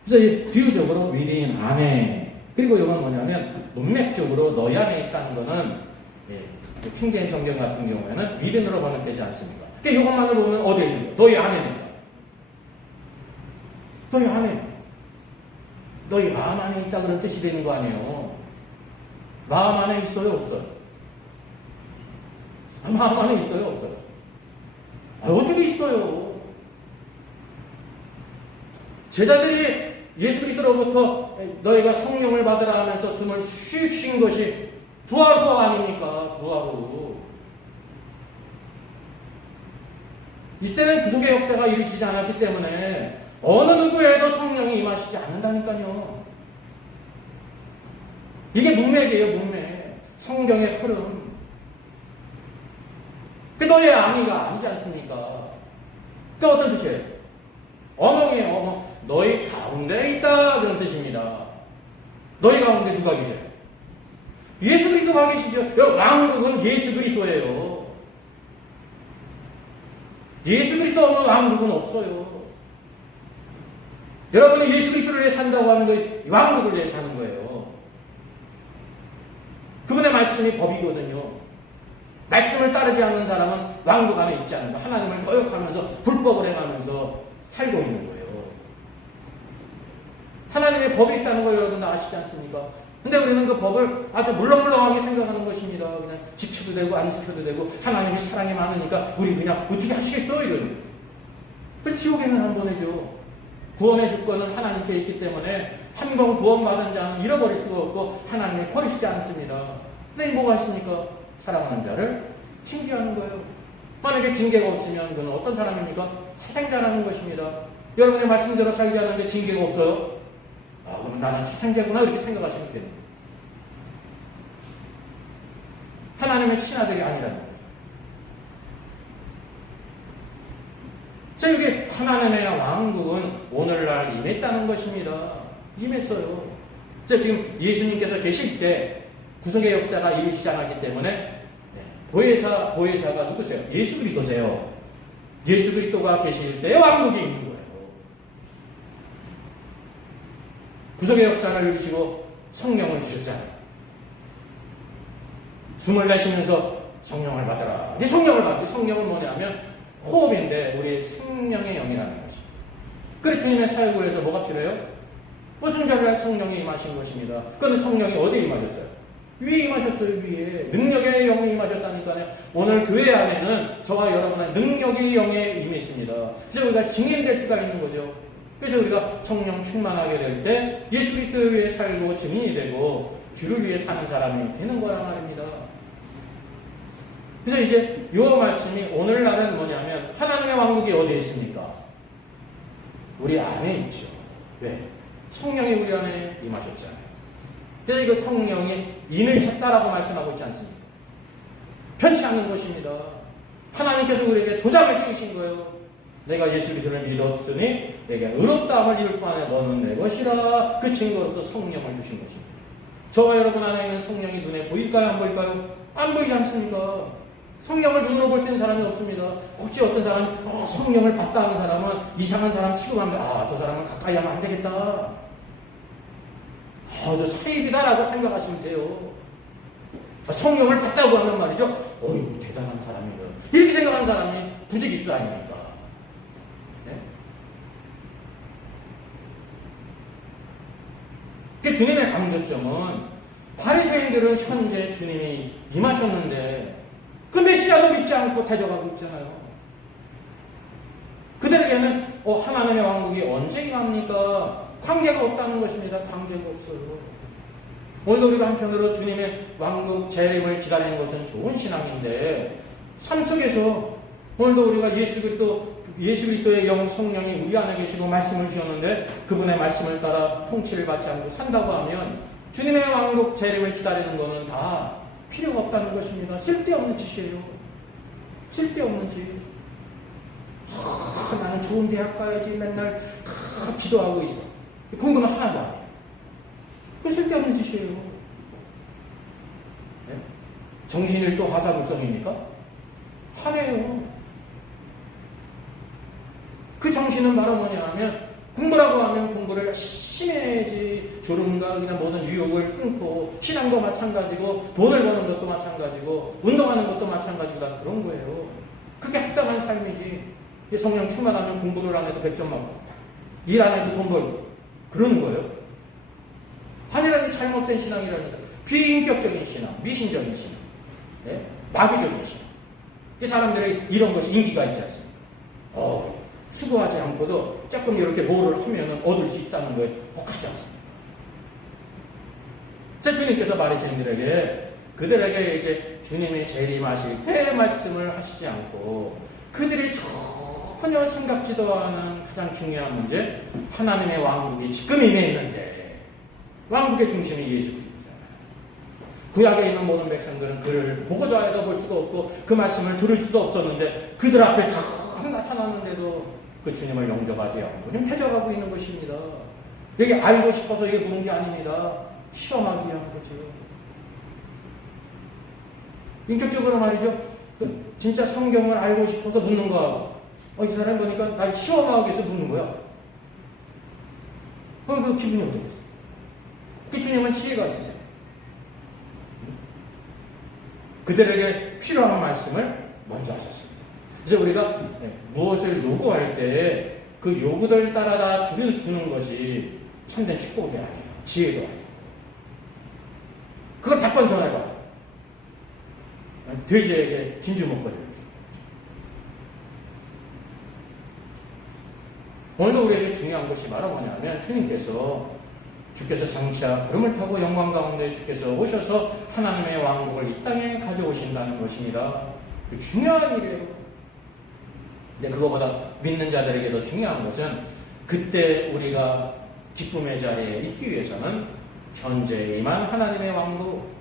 그래서 이 비유적으로 within 안에 그리고 이건 뭐냐면 문맥적으로 너희 안에 있다는 거는 킹제임 성경 같은 경우에는 within으로 번역되지 않습니까? 그러니까 이것만을 보면 어디에 있는 거야? 너희 안에 있는 거야. 너희 안에 너희 마음 안에 있다 그런 뜻이 되는 거 아니에요. 마음 안에 있어요 없어요? 마음 안에 있어요 없어요? 어떻게 있어요? 제자들이 예수 그리스도로부터 너희가 성령을 받으라 하면서 숨을 쉬 쉰 것이 부활 후 아닙니까? 부활 후. 이때는 그 속의 역사가 이루어지지 않았기 때문에 어느 누구에도 성령이 임하시지 않는다니까요. 이게 문맥이에요, 문맥. 성경의 흐름. 그 너의 아니가 아니지 않습니까? 그 어떤 뜻이에요? 어몽이에요, 어몽. 너희 가운데 있다 그런 뜻입니다. 너희 가운데 누가 계셔요? 예수 그리스도가 계시죠. 왕국은 예수 그리스도예요. 예수 그리스도 없는 왕국은 없어요. 여러분이 예수 그리스도를 위해 산다고 하는 거 왕국을 위해 사는 거예요. 그분의 말씀이 법이거든요. 말씀을 따르지 않는 사람은 왕국 안에 있지 않는다. 하나님을 거역하면서 불법을 행하면서 살고 있는 거예요. 하나님의 법이 있다는 걸 여러분 아시지 않습니까? 근데 우리는 그 법을 아주 물렁물렁하게 생각하는 것입니다. 그냥 지켜도 되고 안 지켜도 되고 하나님이 사랑이 많으니까 우리 그냥 어떻게 하시겠어? 이런. 그 지옥에는 안 보내죠. 구원의 주권은 하나님께 있기 때문에 한 번 구원받은 자는 잃어버릴 수가 없고 하나님이 버리시지 않습니다. 근데 뭐가 있습니까? 사랑하는 자를 징계하는 거예요. 만약에 징계가 없으면 그는 어떤 사람입니까? 새생자라는 것입니다. 여러분의 말씀대로 살지 않는데 징계가 없어요? 그럼 나는 새생자구나 이렇게 생각하시면 됩니다. 하나님의 친아들이 아니라는 거죠. 자, 여기 하나님의 왕국은 오늘날 임했다는 것입니다. 임했어요. 자, 지금 예수님께서 계실 때 구속의 역사가 이루어지지 않았기 때문에 보혜사가 누구세요? 예수 그리스도세요. 예수 그리스도가 계실 때 왕국이 있는 거예요. 구속의 역사를 이루시고 성령을 주셨잖아요. 숨을 내쉬면서 성령을 받으라. 이 성령을 받으라. 성령은 뭐냐면 호흡인데 우리의 생명의 영이라는 거죠. 그래 주님의 사역을 해서 뭐가 필요해요? 무슨 자리에 성령이 임하신 것입니다. 그런데 성령이 어디에 임하셨어요? 위에 임하셨어요. 위에. 능력의 영이 임하셨다니까요. 오늘 교회 안에는 저와 여러분의 능력의 영에 임했습니다. 그래서 우리가 증인될 수가 있는 거죠. 그래서 우리가 성령 충만하게 될 때 예수 그리스도 위해 살고 증인이 되고 주를 위해 사는 사람이 되는 거란 말입니다. 그래서 이제 이 말씀이 오늘날은 뭐냐면 하나님의 왕국이 어디에 있습니까? 우리 안에 있죠. 왜? 성령이 우리 안에 임하셨잖아요. 그래서 이거 성령이 인을 쳤다라고 말씀하고 있지 않습니까? 편치 않는 것입니다. 하나님께서 우리에게 도장을 찍으신 거예요. 내가 예수 그리스도를 믿었으니 내게 의롭다함을 이룰 바에 너는 내 것이라. 그 증거로서 성령을 주신 것입니다. 저와 여러분 안에 있는 성령이 눈에 보일까요? 안 보일까요? 안 보이지 않습니까? 성령을 눈으로 볼 수 있는 사람이 없습니다. 혹시 어떤 사람이 성령을 봤다 하는 사람은 이상한 사람 취급하면 저 사람은 가까이 하면 안 되겠다. 저 사입이다라고 생각하시면 돼요. 성령을 봤다고 하면 말이죠. 어휴 대단한 사람이다. 이렇게 생각하는 사람이 부지기수 아닙니까? 네? 주님의 강조점은 바리새인들은 현재 주님이 임하셨는데 그 메시아도 믿지 않고 대적하고 있잖아요. 그들에게는 하나님의 왕국이 언제 임합니까? 관계가 없다는 것입니다. 관계가 없어요. 오늘도 우리가 한편으로 주님의 왕국 재림을 기다리는 것은 좋은 신앙인데 삶 속에서 오늘도 우리가 예수 그리스도의 영 성령이 우리 안에 계시고 말씀을 주셨는데 그분의 말씀을 따라 통치를 받지 않고 산다고 하면 주님의 왕국 재림을 기다리는 것은 다 필요가 없다는 것입니다. 쓸데없는 짓이에요. 쓸데없는 짓. 나는 좋은 대학 가야지 맨날 기도하고 있어. 궁금한 하나도 안 해요. 그 쓸데없는 짓이에요. 네? 정신일도 화사불성입니까? 하네요. 그 정신은 바로 뭐냐면 공부라고 하면 공부를 열심히 해야지. 졸음과 뭐든 유혹을 끊고 신앙도 마찬가지고 돈을 버는 것도 마찬가지고 운동하는 것도 마찬가지고 다 그런 거예요. 그게 합당한 삶이지. 성령 충만하면 공부를 안 해도 100점 맞고 일 안 해도 돈 벌고 그러는 거예요. 아니라는 잘못된 신앙이랍니다. 비인격적인 신앙, 미신적인 신앙, 네? 마귀적인 신앙. 이 사람들의 이런 것이 인기가 있지 않습니까? 수고하지 않고도 조금 이렇게 뭐를 하면 얻을 수 있다는 거에 혹하지 않습니다. 자, 주님께서 바리새인들에게 그들에게 이제 주님의 재림하실 때 말씀을 하시지 않고 그들이 전혀 생각지도 않은 가장 중요한 문제, 하나님의 왕국이 지금 임해 있는데 왕국의 중심이 예수 그리스도잖아요. 구약에 있는 모든 백성들은 그를 보고자 해도 볼 수도 없고 그 말씀을 들을 수도 없었는데 그들 앞에 다 나타났는데도 그 주님을 영접하지 않고 지금 퇴적하고 있는 것입니다. 여기 알고 싶어서 이게 묻는 게 아닙니다. 시험하기 위한 거죠. 인격적으로 말이죠. 진짜 성경을 알고 싶어서 묻는 거하고 이 사람 보니까 날 시험하기 위해서 묻는 거야. 그 기분이 어떻겠어요? 그 주님은 지혜가 있으세요. 그들에게 필요한 말씀을 먼저 하셨습니다. 그래서 우리가 무엇을 요구할 때 그 요구들 따라 다 주는 것이 참된 축복이 아니에요. 지혜도 아니에요. 그걸 100번 전해봐. 돼지에게 진주 먹거리를 주는 거죠. 오늘도 우리에게 중요한 것이 바로 뭐냐면 주께서 장차 구름을 타고 영광 가운데 주께서 오셔서 하나님의 왕국을 이 땅에 가져오신다는 것입니다. 중요한 일이에요. 근데 그거보다 믿는 자들에게 더 중요한 것은 그때 우리가 기쁨의 자리에 있기 위해서는 현재 임한 하나님의 왕국,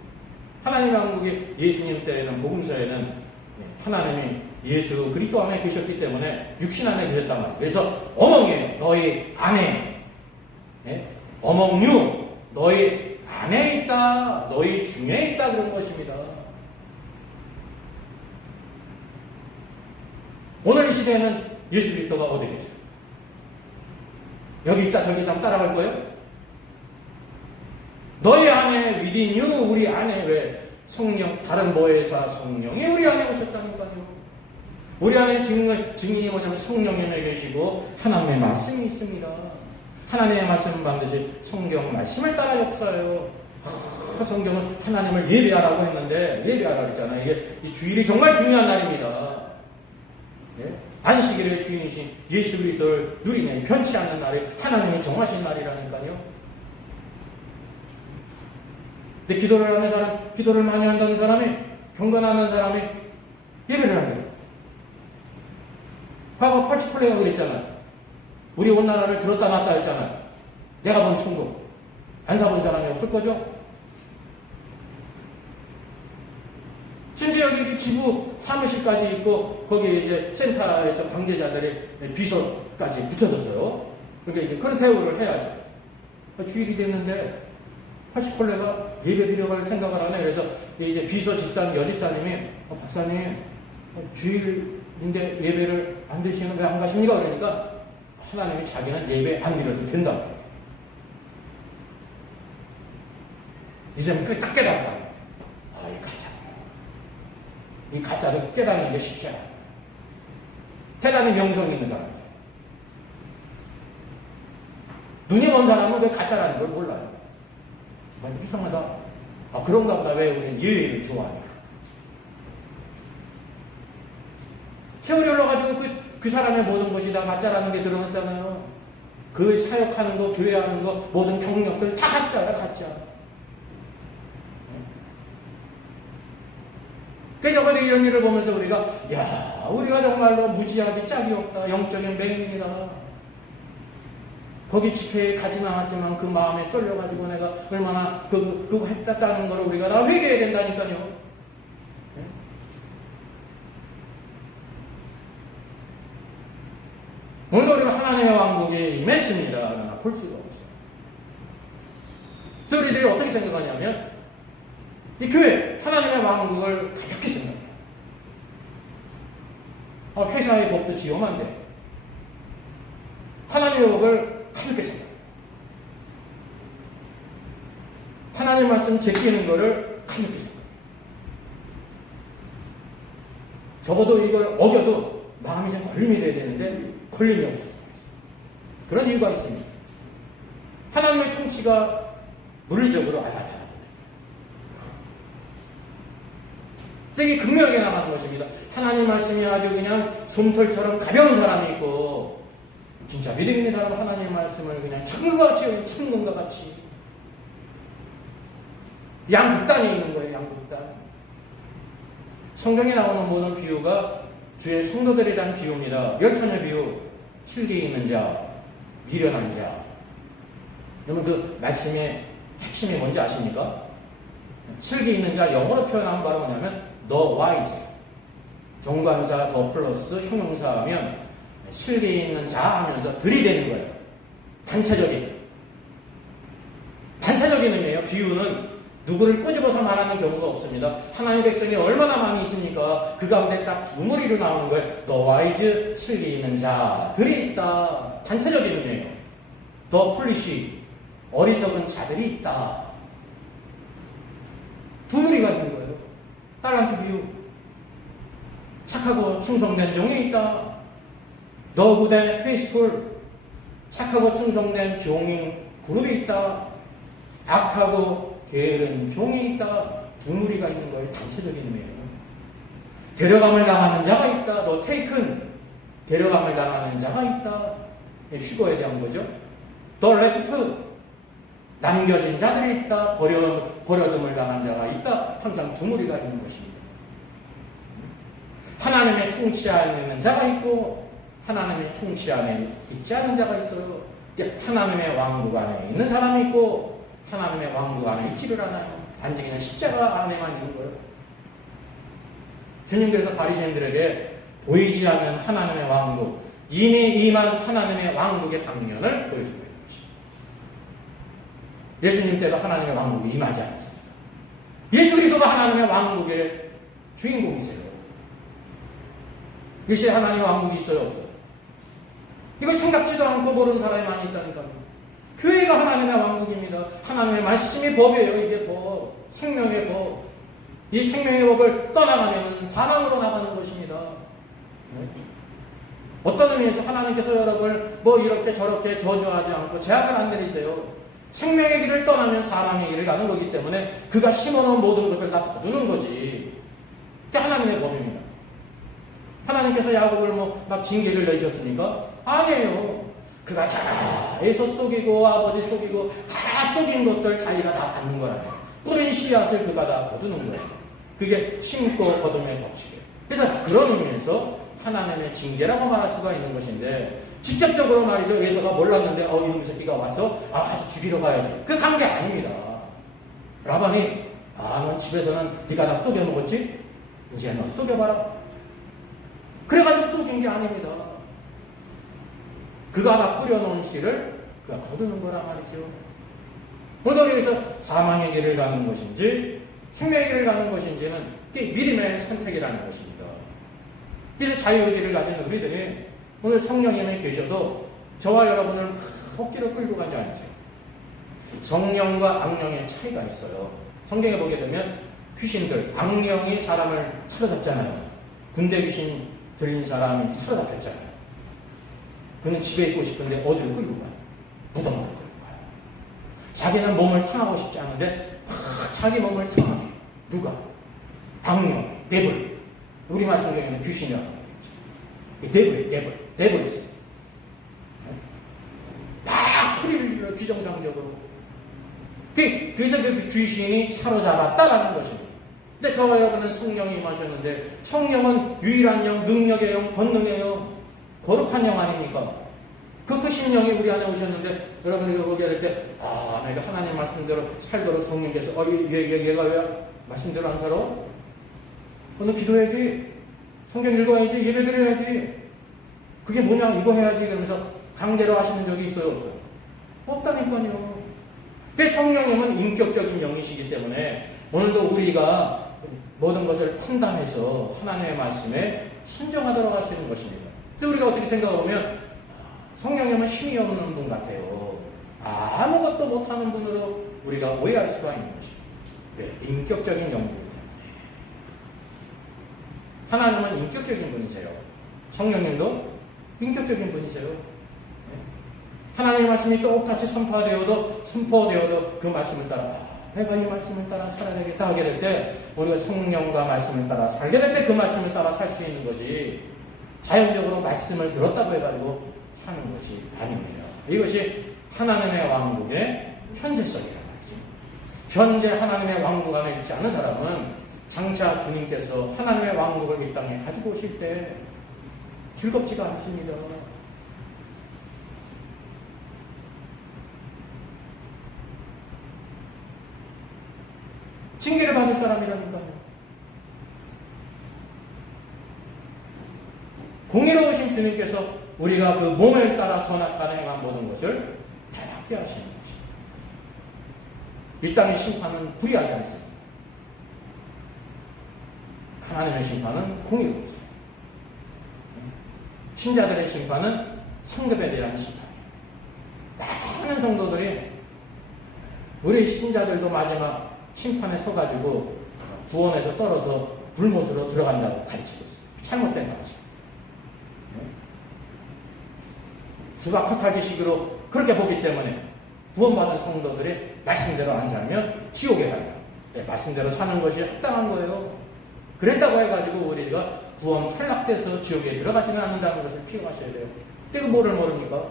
하나님의 왕국이 예수님 때에는 복음서에는 하나님이 예수 그리스도 안에 계셨기 때문에 육신 안에 계셨단 말이에요. 그래서 어멍에 너희 안에, 어멍 유 너희 안에 있다, 너희 중에 있다 그런 것입니다. 오늘 이 시대에는 예수 그리스도가 어디 계세요? 여기 있다 저기 있다 따라갈 거예요? 너희 안에 within you, 우리 안에 왜 성령, 다른 뭐에서 성령이 우리 안에 오셨다니까요. 우리 안에 증인이 뭐냐면 성령이 계시고 하나님의 말씀이 있습니다. 하나님의 말씀은 반드시 성경 말씀을 따라 역사해요. 성경은 하나님을 예배하라고 했는데 예배하라고 했잖아요. 이게 이 주일이 정말 중요한 날입니다. 예? 안식일의 주인이신 예수 그리스도를 누리는 변치 않는 날이 하나님이 정하신 날이라니까요. 근데 기도를 하는 사람, 기도를 많이 한다는 사람이, 경건하는 사람이 예배를 합니다. 과거 펄치플레이가 그랬잖아요. 우리 온 나라를 들었다 놨다 했잖아요. 내가 본 천국. 안 사본 사람이 없을 거죠? 심지어 여기 지부 사무실까지 있고, 거기에 이제 센터에서 관계자들이 비서까지 붙여졌어요. 그러니까 이제 그런 대우를 해야죠. 주일이 됐는데, 80콜레가 예배 드려갈 생각을 하네. 그래서 이제 비서 집사님, 여집사님이, 박사님, 주일인데 예배를 안 드시는 왜 안 가십니까? 그러니까 하나님이 자기는 예배 안 드려도 된다. 이 사람이 그게 딱 깨달았다. 아, 이 가짜. 이 가짜도 깨닫는 게 쉽지 않아. 대단히 명성 있는 사람이죠. 눈이 먼 사람은 그 가짜라는 걸 몰라요. 이상하다. 아, 그런가 보다. 왜 우리는 예의를 좋아하니까. 세월이 흘러가지고 그 사람의 모든 것이 다 가짜라는 게 드러났잖아요. 그 사역하는 거, 교회하는 거, 모든 경력들 다 가짜야, 가짜. 그래서 이런 일을 보면서 우리가 정말로 무지하기 짝이 없다. 영적인 맹인이다. 거기 집회에 가진 않았지만 그 마음에 쏠려가지고 내가 얼마나 그거 했다는 걸 우리가 다 회개해야 된다니까요. 오늘 우리가 하나님의 왕국에 임했습니다. 그러나 볼 수가 없어요. 그래서 우리들이 어떻게 생각하냐면 이 교회 하나님의 왕국을 가볍게 생각해요. 회사의 법도 지엄한데 하나님의 법을 가볍게 생각해요. 하나님 말씀 제끼는 거를 가볍게 생각해요. 적어도 이걸 어겨도 마음이 좀 걸림이 돼야 되는데 걸림이 없어요. 그런 이유가 있습니다. 하나님의 통치가 물리적으로 안 나타납니다. 되게 극명하게 나가는 것입니다. 하나님 말씀이 아주 그냥 솜털처럼 가벼운 사람이 있고 진짜 믿음 있는 사람은 하나님 말씀을 그냥 천금과 같이 양극단이 있는 거예요. 양극단. 성경에 나오는 모든 비유가 주의 성도들에 대한 비유입니다. 열처녀 비유, 칠개 있는 자, 미련한 자. 여러분 그 말씀의 핵심이 뭔지 아십니까? 칠개 있는 자 영어로 표현하면 바로 뭐냐면 the wise. 정관사 더 플러스 형용사하면 칠개 있는 자 하면서 들이대는 거예요. 단체적인 의미예요. 비유는 누구를 꼬집어서 말하는 경우가 없습니다. 하나님의 백성이 얼마나 많이 있습니까? 그 가운데 딱 두 무리로 나오는 거예요. The wise, 칠개 있는 자들이 있다. 단체적인 의미예요. The foolish, 어리석은 자들이 있다. 두 무리가 있는 거예요. 달란트 비유. 착하고 충성된 종이 있다. The good and faithful, 착하고 충성된 종인 그룹이 있다. 악하고 게으른 종이 있다. 두 무리가 있는 거예요. 단체적인 의미예요. 데려감을 당하는 자가 있다. 너 taken, 데려감을 당하는 자가 있다. 휴거에 대한 거죠. The left, 남겨진 자들이 있다. 버려둠을 당한 자가 있다. 항상 두 무리가 있는 것입니다. 하나님의 통치 안에 있는 자가 있고 하나님의 통치 안에 있지 않은 자가 있어요. 하나님의 왕국 안에 있는 사람이 있고 하나님의 왕국 안에 있지를 않아요. 단지 그냥 십자가 안에만 있는 거예요. 주님께서 바리새인들에게 보이지 않는 하나님의 왕국, 이미 임한 하나님의 왕국의 방면을 보여주고 있는 것입니다. 예수님 때도 하나님의 왕국이 임하지 않았습니다. 예수 그리스도가 하나님의 왕국의 주인공이세요. 이 시대에 하나님의 왕국이 있어요, 없어요? 이거 생각지도 않고 모르는 사람이 많이 있다니까요. 교회가 하나님의 왕국입니다. 하나님의 말씀이 법이에요. 이게 법, 생명의 법. 이 생명의 법을 떠나가면 사망으로 나가는 것입니다. 어떤 의미에서 하나님께서 여러분을 뭐 이렇게 저렇게 저주하지 않고 제약을 안 내리세요. 생명의 길을 떠나면 사망의 길을 가는 거기 때문에 그가 심어놓은 모든 것을 다 거두는 거지. 그게 하나님의 법입니다. 하나님께서 야곱을 막 징계를 내리셨습니까? 아니에요. 그가 다 에서 속이고 아버지 속이고 다 속인 것들 자기가 다 받는 거라요. 뿌린 씨앗을 그가 다 거두는 거예요. 그게 심고 거둠의 법칙이에요. 그래서 그런 의미에서 하나님의 징계라고 말할 수가 있는 것인데 직접적으로 말이죠. 에서가 몰랐는데 이놈 새끼가 와서 가서 죽이러 가야지. 그 간 게 아닙니다. 라반이 넌 집에서는 네가 다 속여 먹었지? 이제 너 속여봐라. 그래가지고 속인 게 아닙니다. 그가 다 뿌려놓은 씨를 그가 거두는 거란 말이죠. 오늘 여기서 사망의 길을 가는 것인지 생명의 길을 가는 것인지는 믿음의 선택이라는 것입니다. 그래서 자유의지를 가진 우리들이 오늘 성령님이 계셔도 저와 여러분을 억지로 끌고 가지 않으세요. 성령과 악령의 차이가 있어요. 성경에 보게 되면 귀신들, 악령이 사람을 사로잡잖아요. 군대 귀신 들린 사람이 사로잡혔잖아요. 그는 집에 있고 싶은데 어디를 끌고 가요? 무덤으로 끌고 가요. 자기는 몸을 상하고 싶지 않은데 자기 몸을 상하게 해요. 누가? 악령, 데블. 우리말 성경에는 귀신이라고 얘기하죠. 데블스. 막 소리를 질러 비정상적으로. 그래서 그 귀신이 사로잡았다라는 것입니다. 근데 저와 여러분은 성령이 임하셨는데 성령은 유일한 영, 능력의 영, 권능의 영, 거룩한 영 아닙니까? 그 크신 영이 우리 안에 오셨는데 여러분이 보게 될 때 내가 하나님 말씀대로 살도록 성령께서 얘가 왜 말씀대로 안 살아? 너 기도해야지. 성경 읽어야지. 예배 드려야지. 그게 뭐냐? 이거 해야지. 그러면서 강제로 하시는 적이 있어요? 없어요? 없다니까요. 그 성령님은 인격적인 영이시기 때문에 오늘도 우리가 모든 것을 판단해서 하나님의 말씀에 순종하도록 하시는 것입니다. 그래서 우리가 어떻게 생각해보면 성령님은 힘이 없는 분 같아요. 아무것도 못하는 분으로 우리가 오해할 수가 있는 것입니다. 네, 인격적인 영입니다. 하나님은 인격적인 분이세요. 성령님도 인격적인 분이세요. 하나님의 말씀이 똑같이 선포되어도 그 말씀을 따라 내가 이 말씀을 따라 살아야 되겠다 하게 될 때 우리가 성령과 말씀을 따라 살게 될 때 그 말씀을 따라 살 수 있는 거지 자연적으로 말씀을 들었다고 해가지고 사는 것이 아닙니다. 이것이 하나님의 왕국의 현재성이라는 말이죠. 현재 하나님의 왕국 안에 있지 않은 사람은 장차 주님께서 하나님의 왕국을 이 땅에 가지고 오실 때 즐겁지가 않습니다. 징계를 받을 사람이라니까요. 공의로우신 주님께서 우리가 그 몸을 따라 선악간에 행한 모든 것을 다 받게 하시는 것입니다. 이 땅의 심판은 불의하지 않습니다. 하나님의 심판은 공의로우세요. 신자들의 심판은 성급에 대한 심판이에요. 많은 성도들이 우리 신자들도 마지막 심판에 서가지고 구원에서 떨어져 불못으로 들어간다고 가르치고 있어요. 잘못된 가르침. 수박학탈기식으로 그렇게 보기 때문에 구원받은 성도들이 말씀대로 안 살면 지옥에 간다. 말씀대로 사는 것이 합당한 거예요. 그랬다고 해가지고 우리가 구원 탈락돼서 지옥에 들어가지는 않는다는 것을 기억하셔야 돼요. 근데 그 뭐를 모릅니까?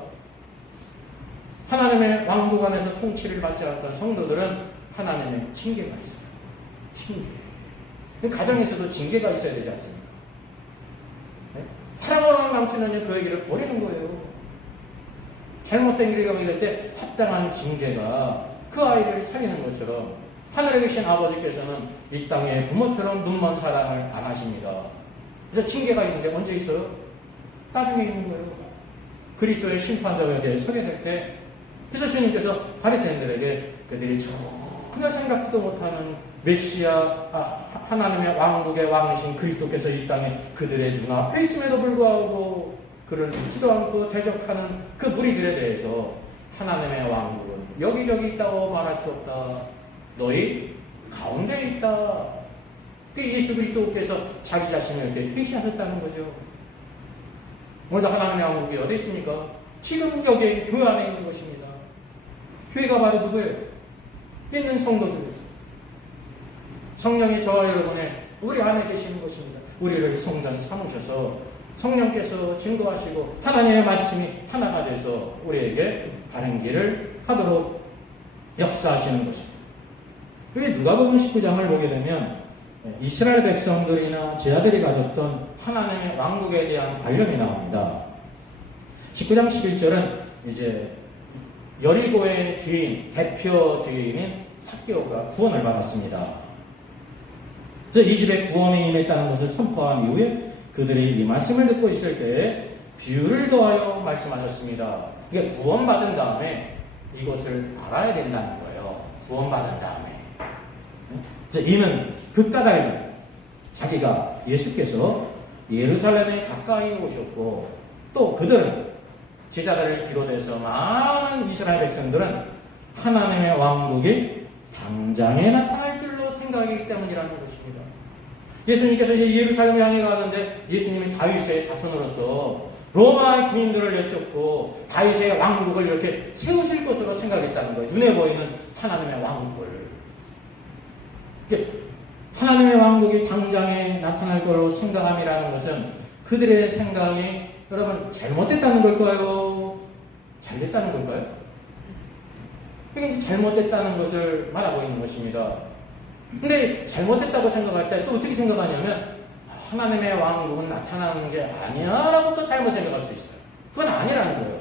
하나님의 왕국 안에서 통치를 받지 않았던 성도들은 하나님의 징계가 있어요. 징계. 가정에서도 징계가 있어야 되지 않습니까? 네? 사랑하는 강수는 그 얘기를 버리는 거예요. 잘못된 길을 가게 될 때 합당한 징계가 그 아이를 살리는 것처럼 하늘에 계신 아버지께서는 이 땅에 부모처럼 눈먼 사랑을 안 하십니다. 그래서 징계가 있는데 언제 있어요? 나중에 있는 거예요. 그리스도의 심판자에게 서게 될 때, 그래서 주님께서 바리새인들에게 그들이 전혀 생각지도 못하는 메시아, 하나님의 왕국의 왕이신 그리스도께서 이 땅에 그들의 눈앞에 있음에도 불구하고 그를 믿지도 않고 대적하는 그 무리들에 대해서 하나님의 왕국은 여기저기 있다고 말할 수 없다. 너희 가운데 있다. 예수 그리스도께서 자기 자신을 이렇게 계시하셨다는 거죠. 오늘도 하나님의 왕국이 어디 있습니까? 지금 여기 교회 안에 있는 것입니다. 교회가 바로 누구예요? 믿는 성도들. 성령이 저와 여러분의 우리 안에 계시는 것입니다. 우리를 성전 삼으셔서 성령께서 증거하시고 하나님의 말씀이 하나가 돼서 우리에게 바른 길을 하도록 역사하시는 것입니다. 그게 누가복음 19장을 보게 되면 이스라엘 백성들이나 제자들이 가졌던 하나님의 왕국에 대한 관련이 나옵니다. 19장 11절은 이제 여리고의 주인, 대표 주인인 삭개오가 구원을 받았습니다. 그래서 이 집에 구원이 임했다는 것을 선포한 이후에 그들이 이 말씀을 듣고 있을 때에 비유를 더하여 말씀하셨습니다. 이게 구원받은 다음에 이것을 알아야 된다는 거예요. 구원받은 다음에. 그래서 이는 그 까닭에 자기가 예수께서 예루살렘에 가까이 오셨고 또 그들은 제자들을 비롯해서 많은 이스라엘 백성들은 하나님의 왕국이 당장에 나타날 줄로 생각하기 때문이라는 것입니다. 예수님께서 이제 예루살렘을 향해 가는데 예수님이 다윗의 자손으로서 로마의 군인들을 여쭙고 다윗의 왕국을 이렇게 세우실 것으로 생각했다는 거예요. 눈에 보이는 하나님의 왕국을. 하나님의 왕국이 당장에 나타날 걸로 생각함이라는 것은 그들의 생각이 여러분 잘못됐다는 걸까요? 잘됐다는 걸까요? 이게 잘못됐다는 것을 말하고 있는 것입니다. 근데 잘못됐다고 생각할 때 또 어떻게 생각하냐면 하나님의 왕국은 나타나는 게 아니야 라고 또 잘못 생각할 수 있어요. 그건 아니라는 거예요.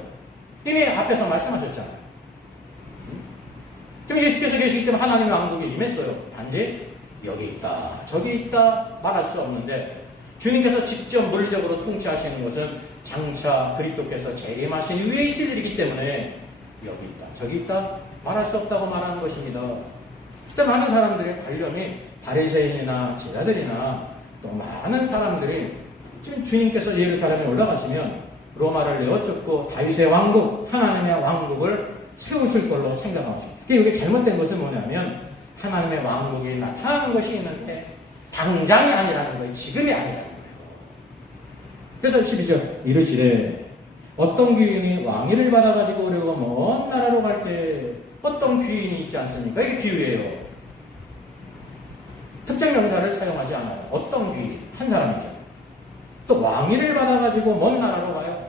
이미 앞에서 말씀하셨잖아요. 지금 예수께서 계시기 때문에 하나님의 왕국이 임했어요. 단지 여기 있다 저기 있다 말할 수 없는데 주님께서 직접 물리적으로 통치하시는 것은 장차 그리스도께서 재림하신 위에 있을 일이기 때문에 여기 있다 저기 있다 말할 수 없다고 말하는 것입니다. 그때 많은 사람들의 관념이 바리새인이나 제자들이나 또 많은 사람들이 지금 주님께서 예루살렘에 올라가시면 로마를 내어쫓고 다윗의 왕국, 하나님의 왕국을 세우실 걸로 생각하고 있습니다. 이게 잘못된 것은 뭐냐면 하나님의 왕국이 나타나는 것이 있는데 당장이 아니라는 거예요. 지금이 아니라는 거예요. 그래서 12절 이르시되 어떤 귀인이 왕위를 받아가지고 오려고 먼 나라로 갈 때 어떤 귀인이 있지 않습니까? 이게 비유예요. 특정 명사를 사용하지 않아요. 어떤 귀인, 한 사람이죠. 또 왕위를 받아가지고 먼 나라로 가요.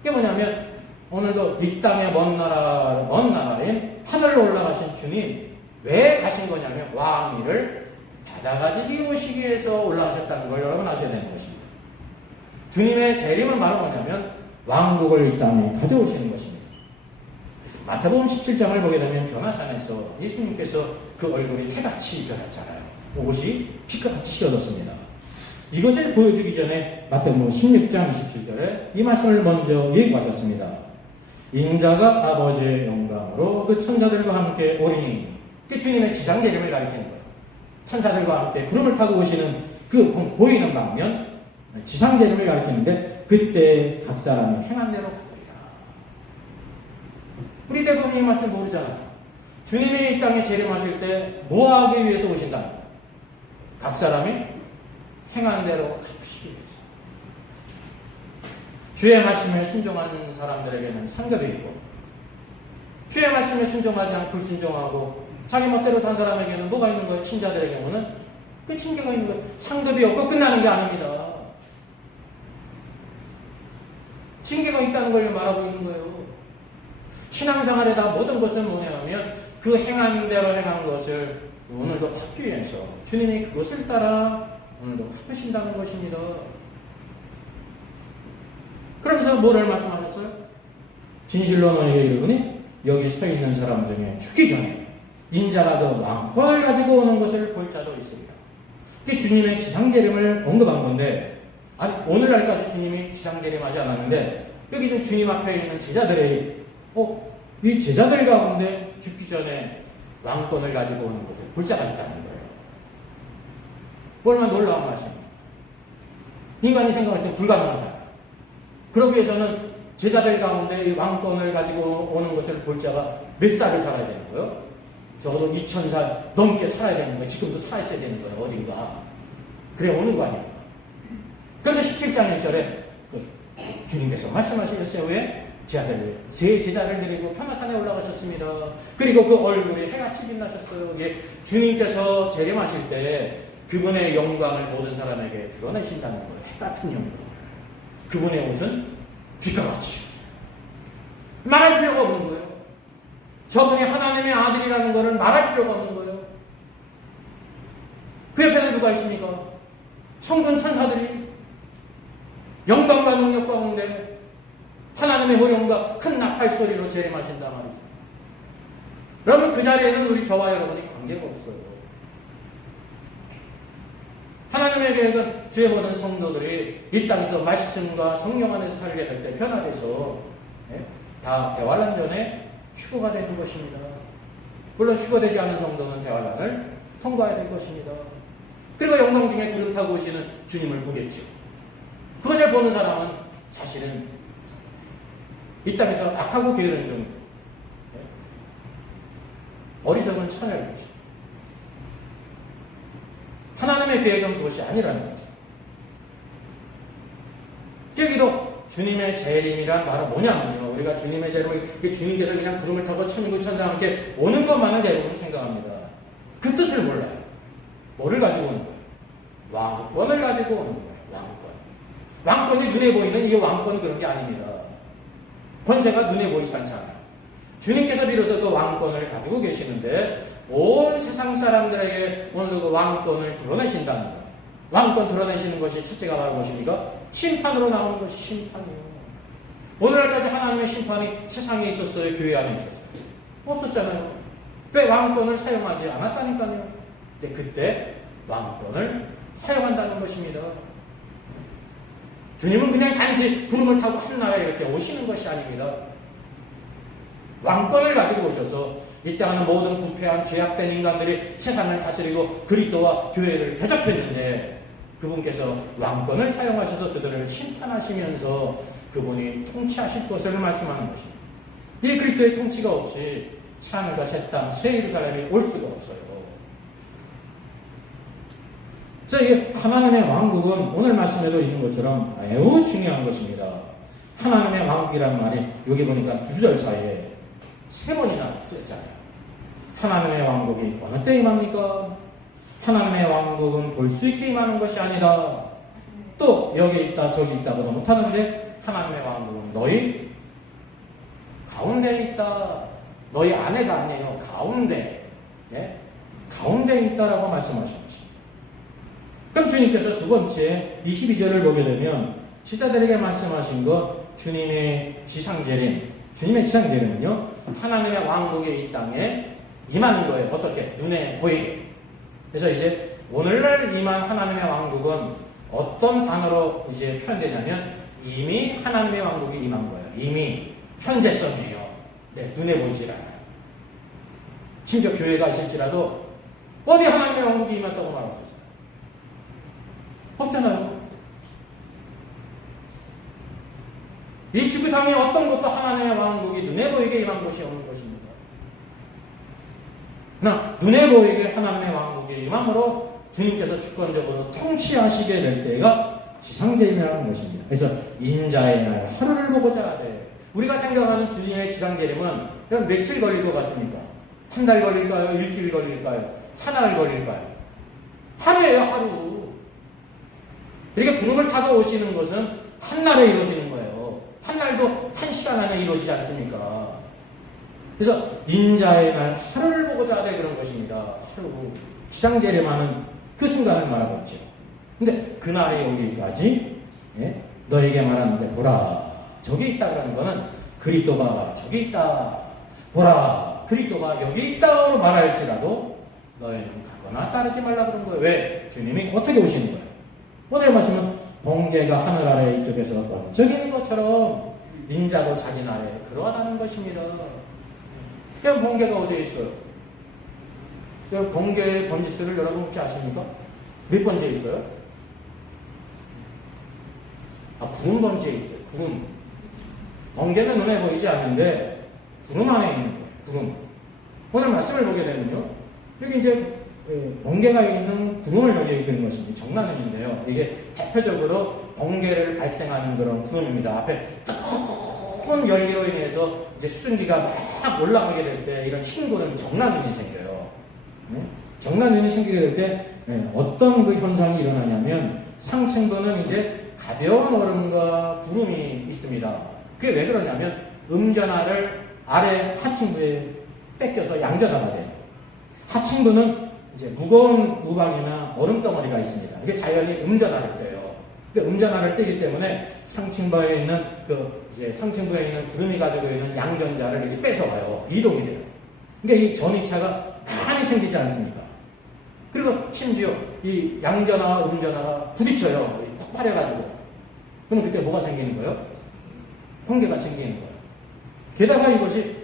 이게 뭐냐면 오늘도 이 땅의 먼 나라인 하늘로 올라가신 주님 왜 가신 거냐면 왕위를 받아가지고 오시기 위해서 올라가셨다는 걸 여러분 아셔야 되는 것입니다. 주님의 재림은 바로 뭐냐면 왕국을 이 땅에 가져오시는 것입니다. 마태복음 17장을 보게 되면 변화산에서 예수님께서 그 얼굴이 해같이 변했잖아요. 옷이 빛같이 씌어졌습니다. 이것을 보여주기 전에 마태복음 16장 27절에 이 말씀을 먼저 얘기하셨습니다. 인자가 아버지의 영광으로 그 천사들과 함께 오리니 그 주님의 지상재림을 가리키는 거예요. 천사들과 함께 구름을 타고 오시는 그 보이는 방면 지상재림을 가리키는데 그때 각 사람이 행한 대로 갚으리라. 우리 대부분 이 말씀 모르잖아요. 주님이 이 땅에 재림하실 때 뭐 하기 위해서 오신다? 각 사람이 행한 대로 갚으시기 위해서. 주의 말씀에 순종하는 사람들에게는 상급이 있고 주의 말씀에 순종하지 않고 불순종하고 자기 멋대로 산 사람에게는 뭐가 있는 거예요? 신자들의 경우는 그 징계가 있는 거예요. 상급이 없고 끝나는 게 아닙니다. 징계가 있다는 걸 말하고 있는 거예요. 신앙생활에다 모든 것은 뭐냐면 그 행한 대로 행한 것을 오늘도 갚기 위해서 주님이 그것을 따라 오늘도 갚으신다는 것입니다. 그러면서 뭐를 말씀하셨어요? 진실로 너에게 이르노니 여기 서 있는 사람 중에 죽기 전에 인자가 더 왕권을 가지고 오는 것을 볼 자도 있으리라. 이게 주님의 지상재림을 언급한 건데, 아니 오늘날까지 주님이 지상재림하지 않았는데 여기 좀 주님 앞에 있는 제자들의 이 제자들 가운데 죽기 전에 왕권을 가지고 오는 것을 볼 자가 있다는 거예요. 얼마나 놀라운 말씀이에요. 인간이 생각할 때 불가능하잖아요. 그러기 위해서는 제자들 가운데 이 왕권을 가지고 오는 것을 볼 자가 몇 살을 살아야 되는 거예요? 적어도 2000살 넘게 살아야 되는 거예요. 지금도 살아있어야 되는 거예요. 어딘가. 그래 오는 거 아닙니까? 그래서 17장 1절에 주님께서 말씀하셨어요. 왜? 제 제자를 데리고 파마산에 올라가셨습니다. 그리고 그 얼굴에 해같이 빛나셨어요. 예, 주님께서 재림하실 때 그분의 영광을 모든 사람에게 드러내신다는 거예요. 해 같은 영광. 그분의 옷은 빛과 같이. 말할 필요가 없는 거예요. 저분이 하나님의 아들이라는 것을 말할 필요가 없는 거예요. 그 옆에는 누가 있습니까? 성군 천사들이 영광과 능력 가운데 하나님의 호령과 큰 나팔 소리로 재림하신단 말이죠. 여러분 그 자리에는 우리 저와 여러분이 관계가 없어요. 하나님의 계획은 주의 모든 성도들이 이 땅에서 말씀과 성령 안에서 살게 될 때 변화돼서 다 대환란전에 휴거가 되는 것입니다. 물론 휴거되지 않은 성도는 대환란을 통과해야 될 것입니다. 그리고 영광 중에 구름 타고 오시는 주님을 보겠죠. 그것을 보는 사람은 사실은 이 땅에서 악하고 게으른 중 어리석은 처녀일 것입니다. 하나님의 계획은 그것이 아니라는 거죠. 여기도 주님의 재림이란 말은 뭐냐면요. 우리가 주님의 재림을 주님께서 그냥 구름을 타고 천국 천사와 함께 오는 것만을 대부분 생각합니다. 그 뜻을 몰라요. 뭐를 가지고 오는 거예요? 왕권을 가지고 오는 거예요. 왕권이 눈에 보이는 이게 왕권이 그런 게 아닙니다. 권세가 눈에 보이지 않잖아요. 주님께서 비로소 그 왕권을 가지고 계시는데 온 세상 사람들에게 오늘 그 왕권을 드러내신다는 것. 왕권 드러내시는 것이 첫째가 바로 무엇입니까? 심판으로 나오는 것이 심판이에요. 오늘날까지 하나님의 심판이 세상에 있었어요? 교회 안에 있었어요? 없었잖아요. 왜 왕권을 사용하지 않았다니까요. 근데 그때 왕권을 사용한다는 것입니다. 주님은 그냥 단지 구름을 타고 한나라에 이렇게 오시는 것이 아닙니다. 왕권을 가지고 오셔서 이 땅에는 모든 부패한 죄악된 인간들이 세상을 다스리고 그리스도와 교회를 대적했는데 그분께서 왕권을 사용하셔서 그들을 심판하시면서 그분이 통치하실 것을 말씀하는 것입니다. 이 그리스도의 통치가 없이 새하늘과 새 땅, 새 예루살렘이 올 수가 없어요. 그래서 이 하나님의 왕국은 오늘 말씀에도 있는 것처럼 매우 중요한 것입니다. 하나님의 왕국이라는 말이 여기 보니까 2절 사이에 3번이나 쓰였잖아요. 하나님의 왕국이 어느 때 임합니까? 하나님의 왕국은 볼 수 있게 임하는 것이 아니라 또 여기 있다 저기 있다고도 못하는데 하나님의 왕국은 너희 가운데에 있다. 너희 안에가 아니에요. 가운데. 예? 가운데에 있다라고 말씀하십니다. 그럼 주님께서 두 번째 22절을 보게 되면 제자들에게 말씀하신 것 주님의 지상재림. 주님의 지상재림은요. 하나님의 왕국이 이 땅에 임하는 거예요. 어떻게? 눈에 보이게. 그래서 이제 오늘날 임한 하나님의 왕국은 어떤 단어로 이제 표현되냐면 이미 하나님의 왕국이 임한 거예요. 이미 현재성이에요. 네, 눈에 보이질 않아요. 심지어 교회가 있을지라도 어디 하나님의 왕국이 임했다고 말할 수 있어요? 없잖아요. 이 지구상에 어떤 것도 하나님의 왕국이 눈에 보이게 임한 것이 없는 것입니다. 그러나 눈에 보이게 하나님의 왕국이 임함으로 주님께서 주권적으로 통치하시게 될 때가 지상재림이라는 것입니다. 그래서 인자의 날 하루를 보고자 하되 우리가 생각하는 주님의 지상재림은 며칠 걸릴 것 같습니까? 한 달 걸릴까요? 일주일 걸릴까요? 사나흘 걸릴까요? 하루예요, 하루. 이렇게 구름을 타고 오시는 것은 한 날에 이루어지는 거예요. 한 날도 한 시간 안에 이루어지지 않습니까? 그래서 인자의 날 하루를 보고자 하되 그런 것입니다. 하루. 지상재림하는 그 순간을 말하고 있죠. 근데 그날이 오기까지 너에게 말하는데 보라. 저기 있다라는 거는 그리스도가 저기 있다. 보라, 그리스도가 여기 있다고 말할지라도 너희는 가거나 따르지 말라 그런 거예요. 왜? 주님이 어떻게 오시는 거예요? 오늘 말씀은 번개가 하늘 아래 이쪽에서 번쩍이는 것처럼 인자도 자기 나라에 그러하다는 것입니다. 그럼 번개가 어디에 있어요? 번개의 번지수를 여러분 혹시 아십니까? 몇 번지에 있어요? 구름 번지에 있어요. 구름. 번개는 눈에 보이지 않는데 구름 안에 있는 거예요. 구름. 오늘 말씀을 보게 되면요. 여기 이제 번개가 있는 구름을 여기에 그린 것입니다. 정나는인데요. 이게 대표적으로 번개를 발생하는 그런 구름입니다. 앞에 뜨거운 열기로 인해서 이제 수증기가 막 올라가게 될 때 이런 흰 구름이 정나는이 생겨요. 정나는이 생기게 될 때 어떤 그 현상이 일어나냐면 상층부는 이제 가벼운 얼음과 구름이 있습니다. 그게 왜 그러냐면 음전하를 아래 하층부에 뺏겨서 양전하가 돼요. 하층부는 이제 무거운 우박이나 얼음덩어리가 있습니다. 이게 자연히 음전하를 떼요. 그러니까 음전하를 떼기 때문에 상층부에 있는 이제 상층부에 있는 구름이 가지고 있는 양전자를 이렇게 뺏어가요. 이동이 돼요. 그러니까 이 전이차가 많이 생기지 않습니까? 그리고 심지어 이 양전하와 음전하가 부딪혀요. 폭발해가지고. 그럼 그때 뭐가 생기는 거예요? 번개가 생기는 거예요. 게다가 이것이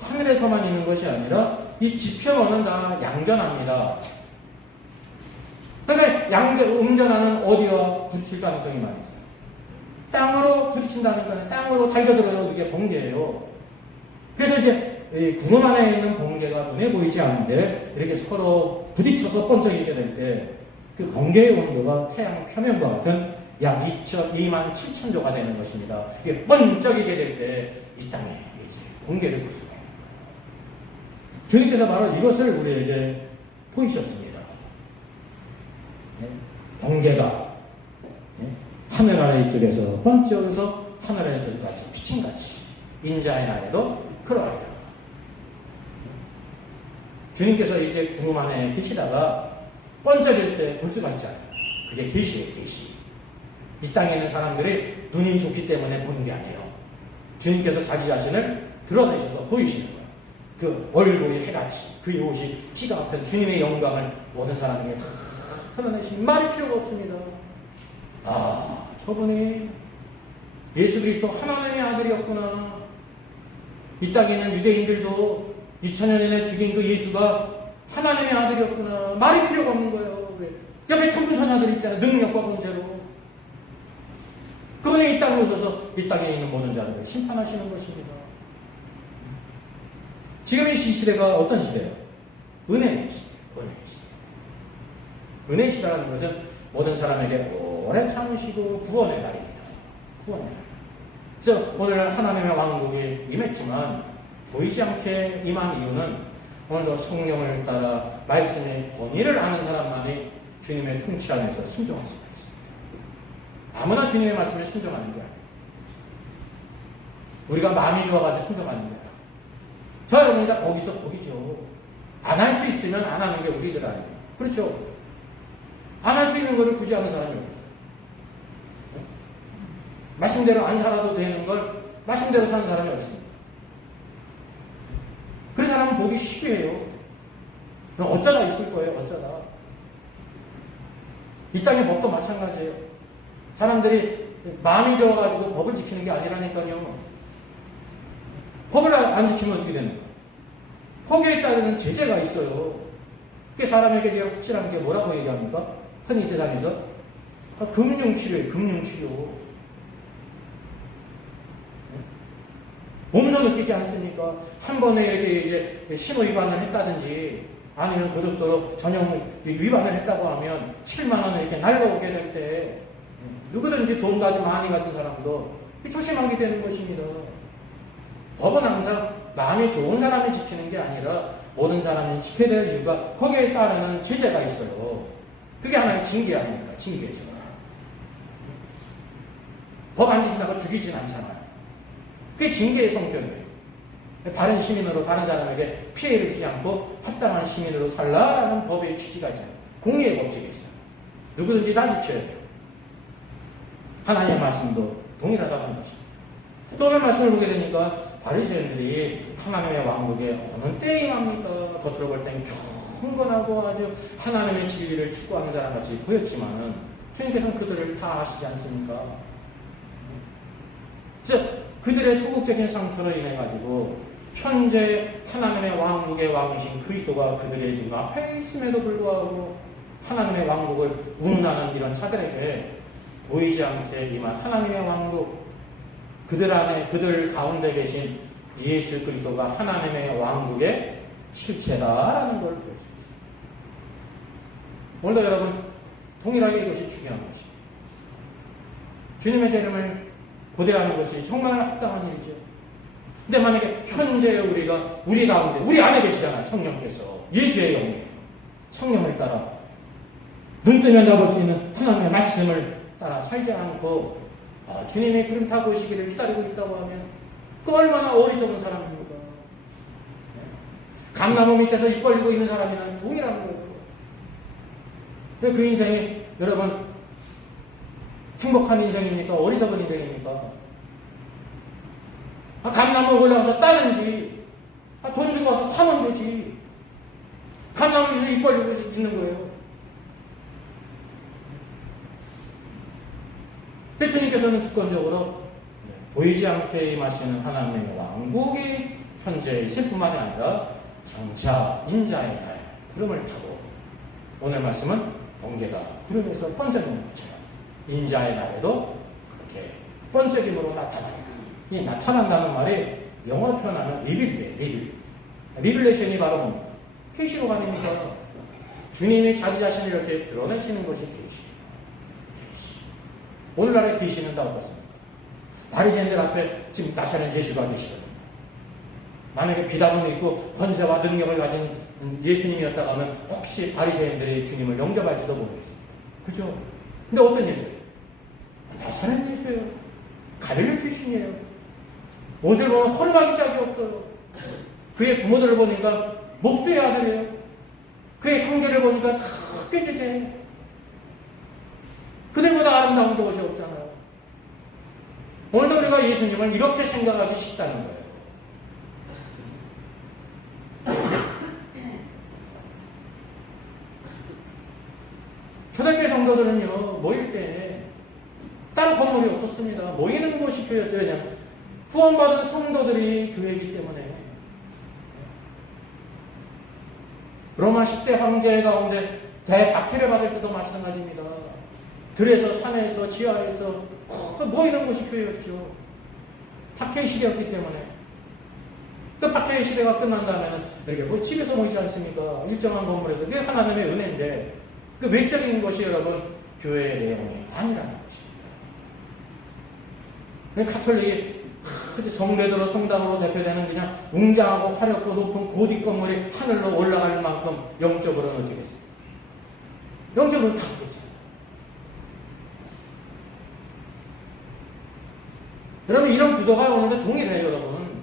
하늘에서만 있는 것이 아니라 이 지표면은 다 양전합니다. 그러니까 음전하는 어디와 부딪힐 가능성이 많이 있어요. 땅으로 부딪힌다니까 땅으로 달겨들어요. 그게 번개예요. 그래서 이제 구름 안에 있는 번개가 눈에 보이지 않는데 이렇게 서로 부딪혀서 번쩍이게 될 때 그 번개의 온도가 태양 표면과 같은 약 2만 7천 조가 되는 것입니다. 이게 번쩍이게 될 때 이 땅에 이제 번개를 볼 수가 있는 거예요. 주님께서 바로 이것을 우리에게 보이셨습니다. 번개가 하늘 아래 이쪽에서 번쩍여서 하늘에서 같이 비침같이 인자의 날에도 그러하다. 주님께서 이제 구름 안에 계시다가 번쩍일 때 볼 수가 있잖아요. 그게 계시예요, 계시. 이 땅에 있는 사람들이 눈이 좋기 때문에 보는 게 아니에요. 주님께서 자기 자신을 드러내셔서 보이시는 거예요. 그 얼굴이 해같이, 그 옷이 피가 같은 주님의 영광을 모든 사람에게 다 드러내시니 말이 필요가 없습니다. 저분이 예수 그리스도 하나님의 아들이었구나. 이 땅에 있는 유대인들도 2000년 전에 죽인 그 예수가 하나님의 아들이었구나. 말이 필요가 없는 거예요. 왜? 옆에 천군천사들 있잖아요. 능력과 권세로. 그분이 이 땅에 오셔서 이 땅에 있는 모든 자들을 심판하시는 것입니다. 지금 이 시대가 어떤 시대예요? 은혜의 시대. 은혜의 시대. 은혜의 시대라는 것은 모든 사람에게 오래 참으시고 구원의 날입니다. 구원의 날. 그래서 오늘 하나님의 왕국이 임했지만 보이지 않게 임한 이유는 오늘도 성령을 따라 말씀의 권위를 아는 사람만이 주님의 통치 안에서 순종할 수가 있습니다. 아무나 주님의 말씀에 순종하는 게 아니에요. 우리가 마음이 좋아가지고 순종하는 게 아니에요. 저 여러분이 다 거기서 거기죠. 안 할 수 있으면 안 하는 게 우리들 아니에요. 그렇죠? 안 할 수 있는 것을 굳이 하는 사람이 어디 있어요? 말씀대로 안 살아도 되는 걸 말씀대로 사는 사람이 어디 있어요? 그 사람은 보기 쉽게해요. 어쩌다 있을 거예요. 어쩌다. 이 땅의 법도 마찬가지예요. 사람들이 마음이 좋아가지고 법을 지키는 게 아니라니까요. 법을 안 지키면 어떻게 되는 거예요? 거기에 따르는 제재가 있어요. 그게 사람에게 확실한 게 뭐라고 얘기합니까? 흔히 세상에서 금융치료예요. 금융치료. 몸소 느끼지 않습니까? 한 번에 이렇게 이제 신호 위반을 했다든지 아니면 고속도로 전용 위반을 했다고 하면 7만 원을 이렇게 날라오게 될 때 누구든지 돈 가지고 많이 가진 사람도 조심하게 되는 것입니다. 법은 항상 마음이 좋은 사람이 지키는 게 아니라 모든 사람이 지켜야 될 이유가 거기에 따르는 제재가 있어요. 그게 하나의 징계 아닙니까? 징계죠. 법 안 지킨다고 죽이진 않잖아요. 그게 징계의 성격이에요. 바른 시민으로 다른 사람에게 피해를 주지 않고 합당한 시민으로 살라라는 법의 취지가 있잖아요. 공의의 법칙이 있어요. 누구든지 다 지켜야 돼요. 하나님의 말씀도 동일하다고 하는 것입니다. 또 오늘 말씀을 보게 되니까 바리새인들이 하나님의 왕국에 어느 때에 임합니까? 겉으로 볼 땐 경건하고 아주 하나님의 진리를 추구하는 사람같이 보였지만은 주님께서는 그들을 다 아시지 않습니까? 그래서 그들의 소극적인 상태로 인해 가지고 현재 하나님의 왕국의 왕이신 그리스도가 그들의 눈앞에 있음에도 불구하고 하나님의 왕국을 운운하는 이런 자들에게 보이지 않게 임한 하나님의 왕국, 그들 안에, 그들 가운데 계신 예수 그리스도가 하나님의 왕국의 실체다라는 걸 볼 수 있습니다. 오늘도 여러분 동일하게 이것이 중요한 것입니다. 주님의 재림을 고대하는 것이 정말 합당한 일이죠. 근데 만약에 현재 우리가 우리 가운데, 우리 안에 계시잖아요. 성령께서 예수의 영이 성령을 따라 눈 뜨면 잡을 수 있는 하나님의 말씀을 따라 살지 않고 주님의 구름 타고 오시기를 기다리고 있다고 하면 그 얼마나 어리석은 사람입니까? 감나무 밑에서 입 벌리고 있는 사람이랑 동일한 거예요. 근데 그 인생이 여러분 행복한 인생입니까? 어리석은 인생입니까? 감나무 올라가서 따든지 돈 주고 와서 사면 되지. 감나무 밑에서 입 벌리고 있는 거예요. 주님께서는 주권적으로 보이지 않게 임하시는 하나님의 왕국이 현재 있을 뿐만이 아니라 장차 인자의 날 구름을 타고, 오늘 말씀은 번개가 구름에서 번쩍이는 것처럼 인자의 날에도 그렇게 번쩍임으로 나타납니다. 이 나타난다는 말이 영어로 표현하면 리빌레이션이 바로 뭡니까? 계시록 아닙니까? 주님이 자기 자신을 이렇게 드러내시는 것이 계시. 오늘날의 계시는 다 어떻습니까? 바리새인들 앞에 지금 나타난 예수가 계시거든요. 만약에 비담을 입고 권세와 능력을 가진 예수님이었다고 하면 혹시 바리새인들이 주님을 영접할지도 모르겠어요. 그죠? 근데 어떤 예수예요? 나사렛 예수예요. 갈릴리 출신이에요. 옷을 보면 허름하기 짝이 없어요. 그의 부모들을 보니까 목수의 아들이에요. 그의 형제를 보니까 다 꾀죄죄해요. 그들보다 아름다운 것이 없잖아요. 오늘도 우리가 예수님을 이렇게 생각하기 쉽다는 거예요. 초대교회 성도들은요, 모일 때 따로 건물이 없었습니다. 모이는 곳이 교회였어요. 왜냐하면 구원받은 성도들이 교회이기 때문에. 로마 10대 황제 가운데 대박해를 받을 때도 마찬가지입니다. 들에서, 산에서, 지하에서 모이는 곳이 교회였죠. 박해의 시대였기 때문에. 그 박해의 시대가 끝난 다음에는 이렇게 뭐 집에서 모이지 않습니까? 일정한 건물에서. 그게 하나님의 은혜인데 그 외적인 것이 여러분 교회의 내용이 아니라는 것입니다. 카톨릭이 성배도로 성당으로 대표되는 그냥 웅장하고 화렵고 높은 고딕 건물이 하늘로 올라갈 만큼 영적으로는 어떻게 했습니까? 영적으로는 다 그랬잖아요. 여러분 이런 구도가 오는데 동일해요. 여러분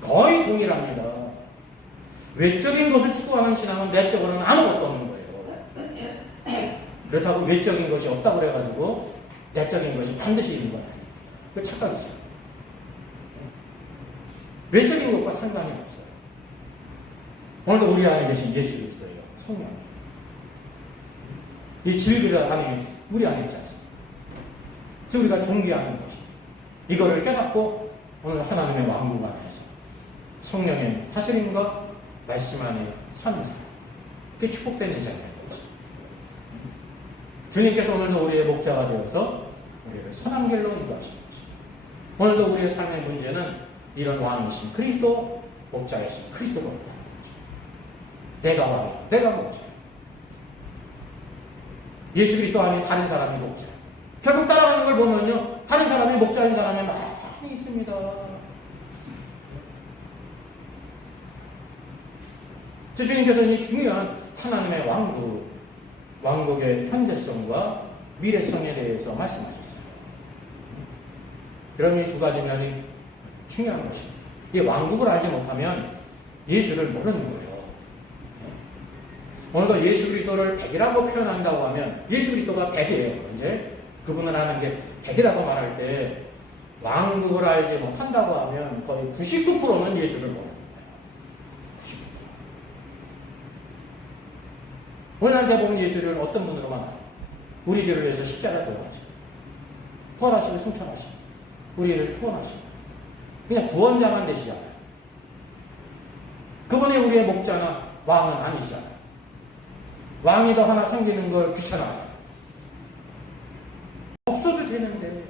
거의 동일합니다. 외적인 것을 추구하는 신앙은 내적으로는 아무것도 없는 거예요. 그렇다고 외적인 것이 없다고 그래가지고 내적인 것이 반드시 있는 건 아니에요. 그 착각이죠. 외적인 것과 상관이 없어요. 오늘도 우리 안에 계신 예수 그리스도예요. 성령. 이 진리를 안에 우리 안에 있지 않습니까? 그래서 우리가 존귀하는 것이 이거를 깨닫고 오늘 하나님의 왕국 안에서 성령의 다스림과 말씀 안에 사는 삶, 그게 축복된 인생인 거죠. 주님께서 오늘도 우리의 목자가 되어서 우리를 선한 길로 인도하시는 거죠. 오늘도 우리의 삶의 문제는 이런 왕이신 그리스도, 목자이신 그리스도가 없다는 거죠. 내가 왕이고 내가 목자예요. 예수 그리스도 안에 다른 사람이 목자예요. 결국 따라가는 걸 보면요, 다른 사람이 목자인 사람이 많이 있습니다. 주님께서는 이 중요한 하나님의 왕국의 현재성과 미래성에 대해서 말씀하셨습니다. 그럼 이 두 가지 면이 중요한 것입니다. 이 왕국을 알지 못하면 예수를 모르는 거예요. 오늘도 예수 그리스도를 백이라고 표현한다고 하면 예수 그리스도가 백이에요. 이제 그분을 하는 게 백이라고 말할 때 왕국을 알지 못한다고 하면 거의 99%는 예수를 모릅니다. 99%. 오늘한테 보면 예수를 어떤 분으로 만나요? 우리 죄를 위해서 십자가 돌아가시고 부활하시고 승천하시고 우리를 구원하시고 그냥 구원자만 되시잖아요. 그분이 우리의 목자나 왕은 아니시잖아요. 왕이 더 하나 생기는 걸 귀찮아하잖아요. 없어도 되는데.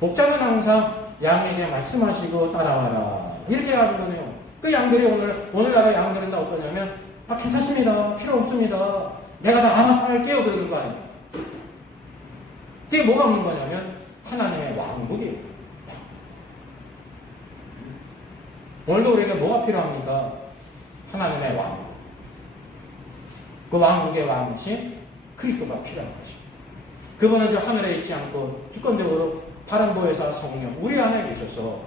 목자는 항상 양에게 말씀하시고 따라와라. 이렇게 하거든요. 그 양들이 오늘날의 양들은 다 어떠냐면, 괜찮습니다. 필요 없습니다. 내가 다 알아서 할게요. 그러는 거 아닙니까? 그게 뭐가 없는 거냐면, 하나님의 왕국이에요. 오늘도 우리에게 뭐가 필요합니까? 하나님의 왕국. 그 왕국의 왕이신 그리스도가 필요한 거죠. 그분은 저 하늘에 있지 않고 주권적으로 다른 보혜사 성령 우리 안에 계셔서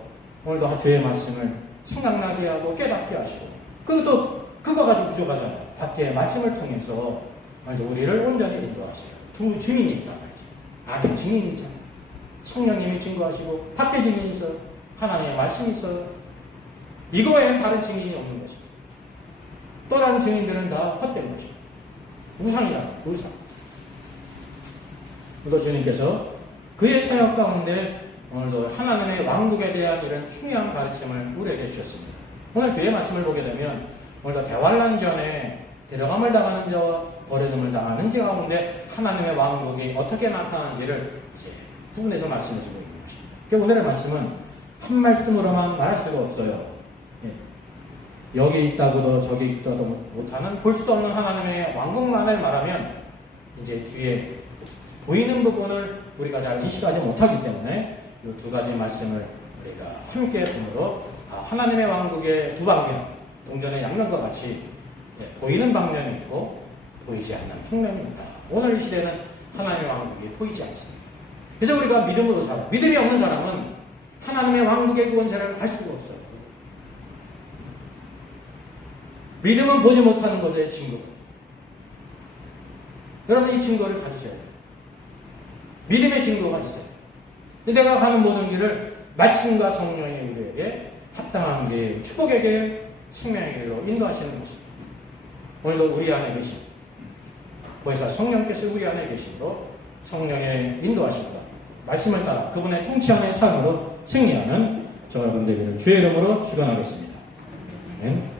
오늘도 주의 말씀을 생각나게 하고 깨닫게 하시고 그것도 그거 가지고 부족하잖아요. 밖에 말씀을 통해서 우리를 온전히 인도하세요. 두 증인이 있다 말이지. 안에 증인이 있잖아요. 성령님이 증거하시고 밖에 증인이 있어요. 하나님의 말씀이 있어요. 이거에는 다른 증인이 없는 것입니다. 또 다른 증인들은 다 헛된 것입니다. 우상이다. 우상. 이거 주님께서 그의 사역 가운데 오늘도 하나님의 왕국에 대한 이런 중요한 가르침을 우리에게 주셨습니다. 오늘 뒤에 말씀을 보게 되면 오늘도 대환란 전에 데려감을 당하는 자와 버려짐을 당하는 자 가운데 하나님의 왕국이 어떻게 나타나는지를 이제 부분에서 말씀해 주고 있는 것입니다. 그러니까 오늘의 말씀은 한 말씀으로만 말할 수가 없어요. 여기 있다고도 저기 있다도 못하는 볼 수 없는 하나님의 왕국만을 말하면 이제 뒤에 보이는 부분을 우리가 잘 인식하지 못하기 때문에 이 두 가지 말씀을 우리가 함께 보므로 하나님의 왕국의 두 방면, 동전의 양면과 같이 보이는 방면이 있고 보이지 않는 측면이 있다. 오늘 이 시대는 하나님의 왕국이 보이지 않습니다. 그래서 우리가 믿음으로 살아요. 믿음이 없는 사람은 하나님의 왕국의 구원자를 알 수가 없어요. 믿음은 보지 못하는 것의 증거. 여러분 이 증거를 가지셔야 돼요. 믿음의 증거가 있어요. 내가 가는 모든 길을 말씀과 성령이 우리에게 합당한 길, 축복의 길, 생명의 길로 인도하시는 것입니다. 오늘도 우리 안에 계신 보혜사 성령께서 우리 안에 계시므로 성령의 인도하심과 말씀을 따라 그분의 통치함의 삶으로 승리하는 저와 여러분 되기를 주의 이름으로 축원하겠습니다. 아멘.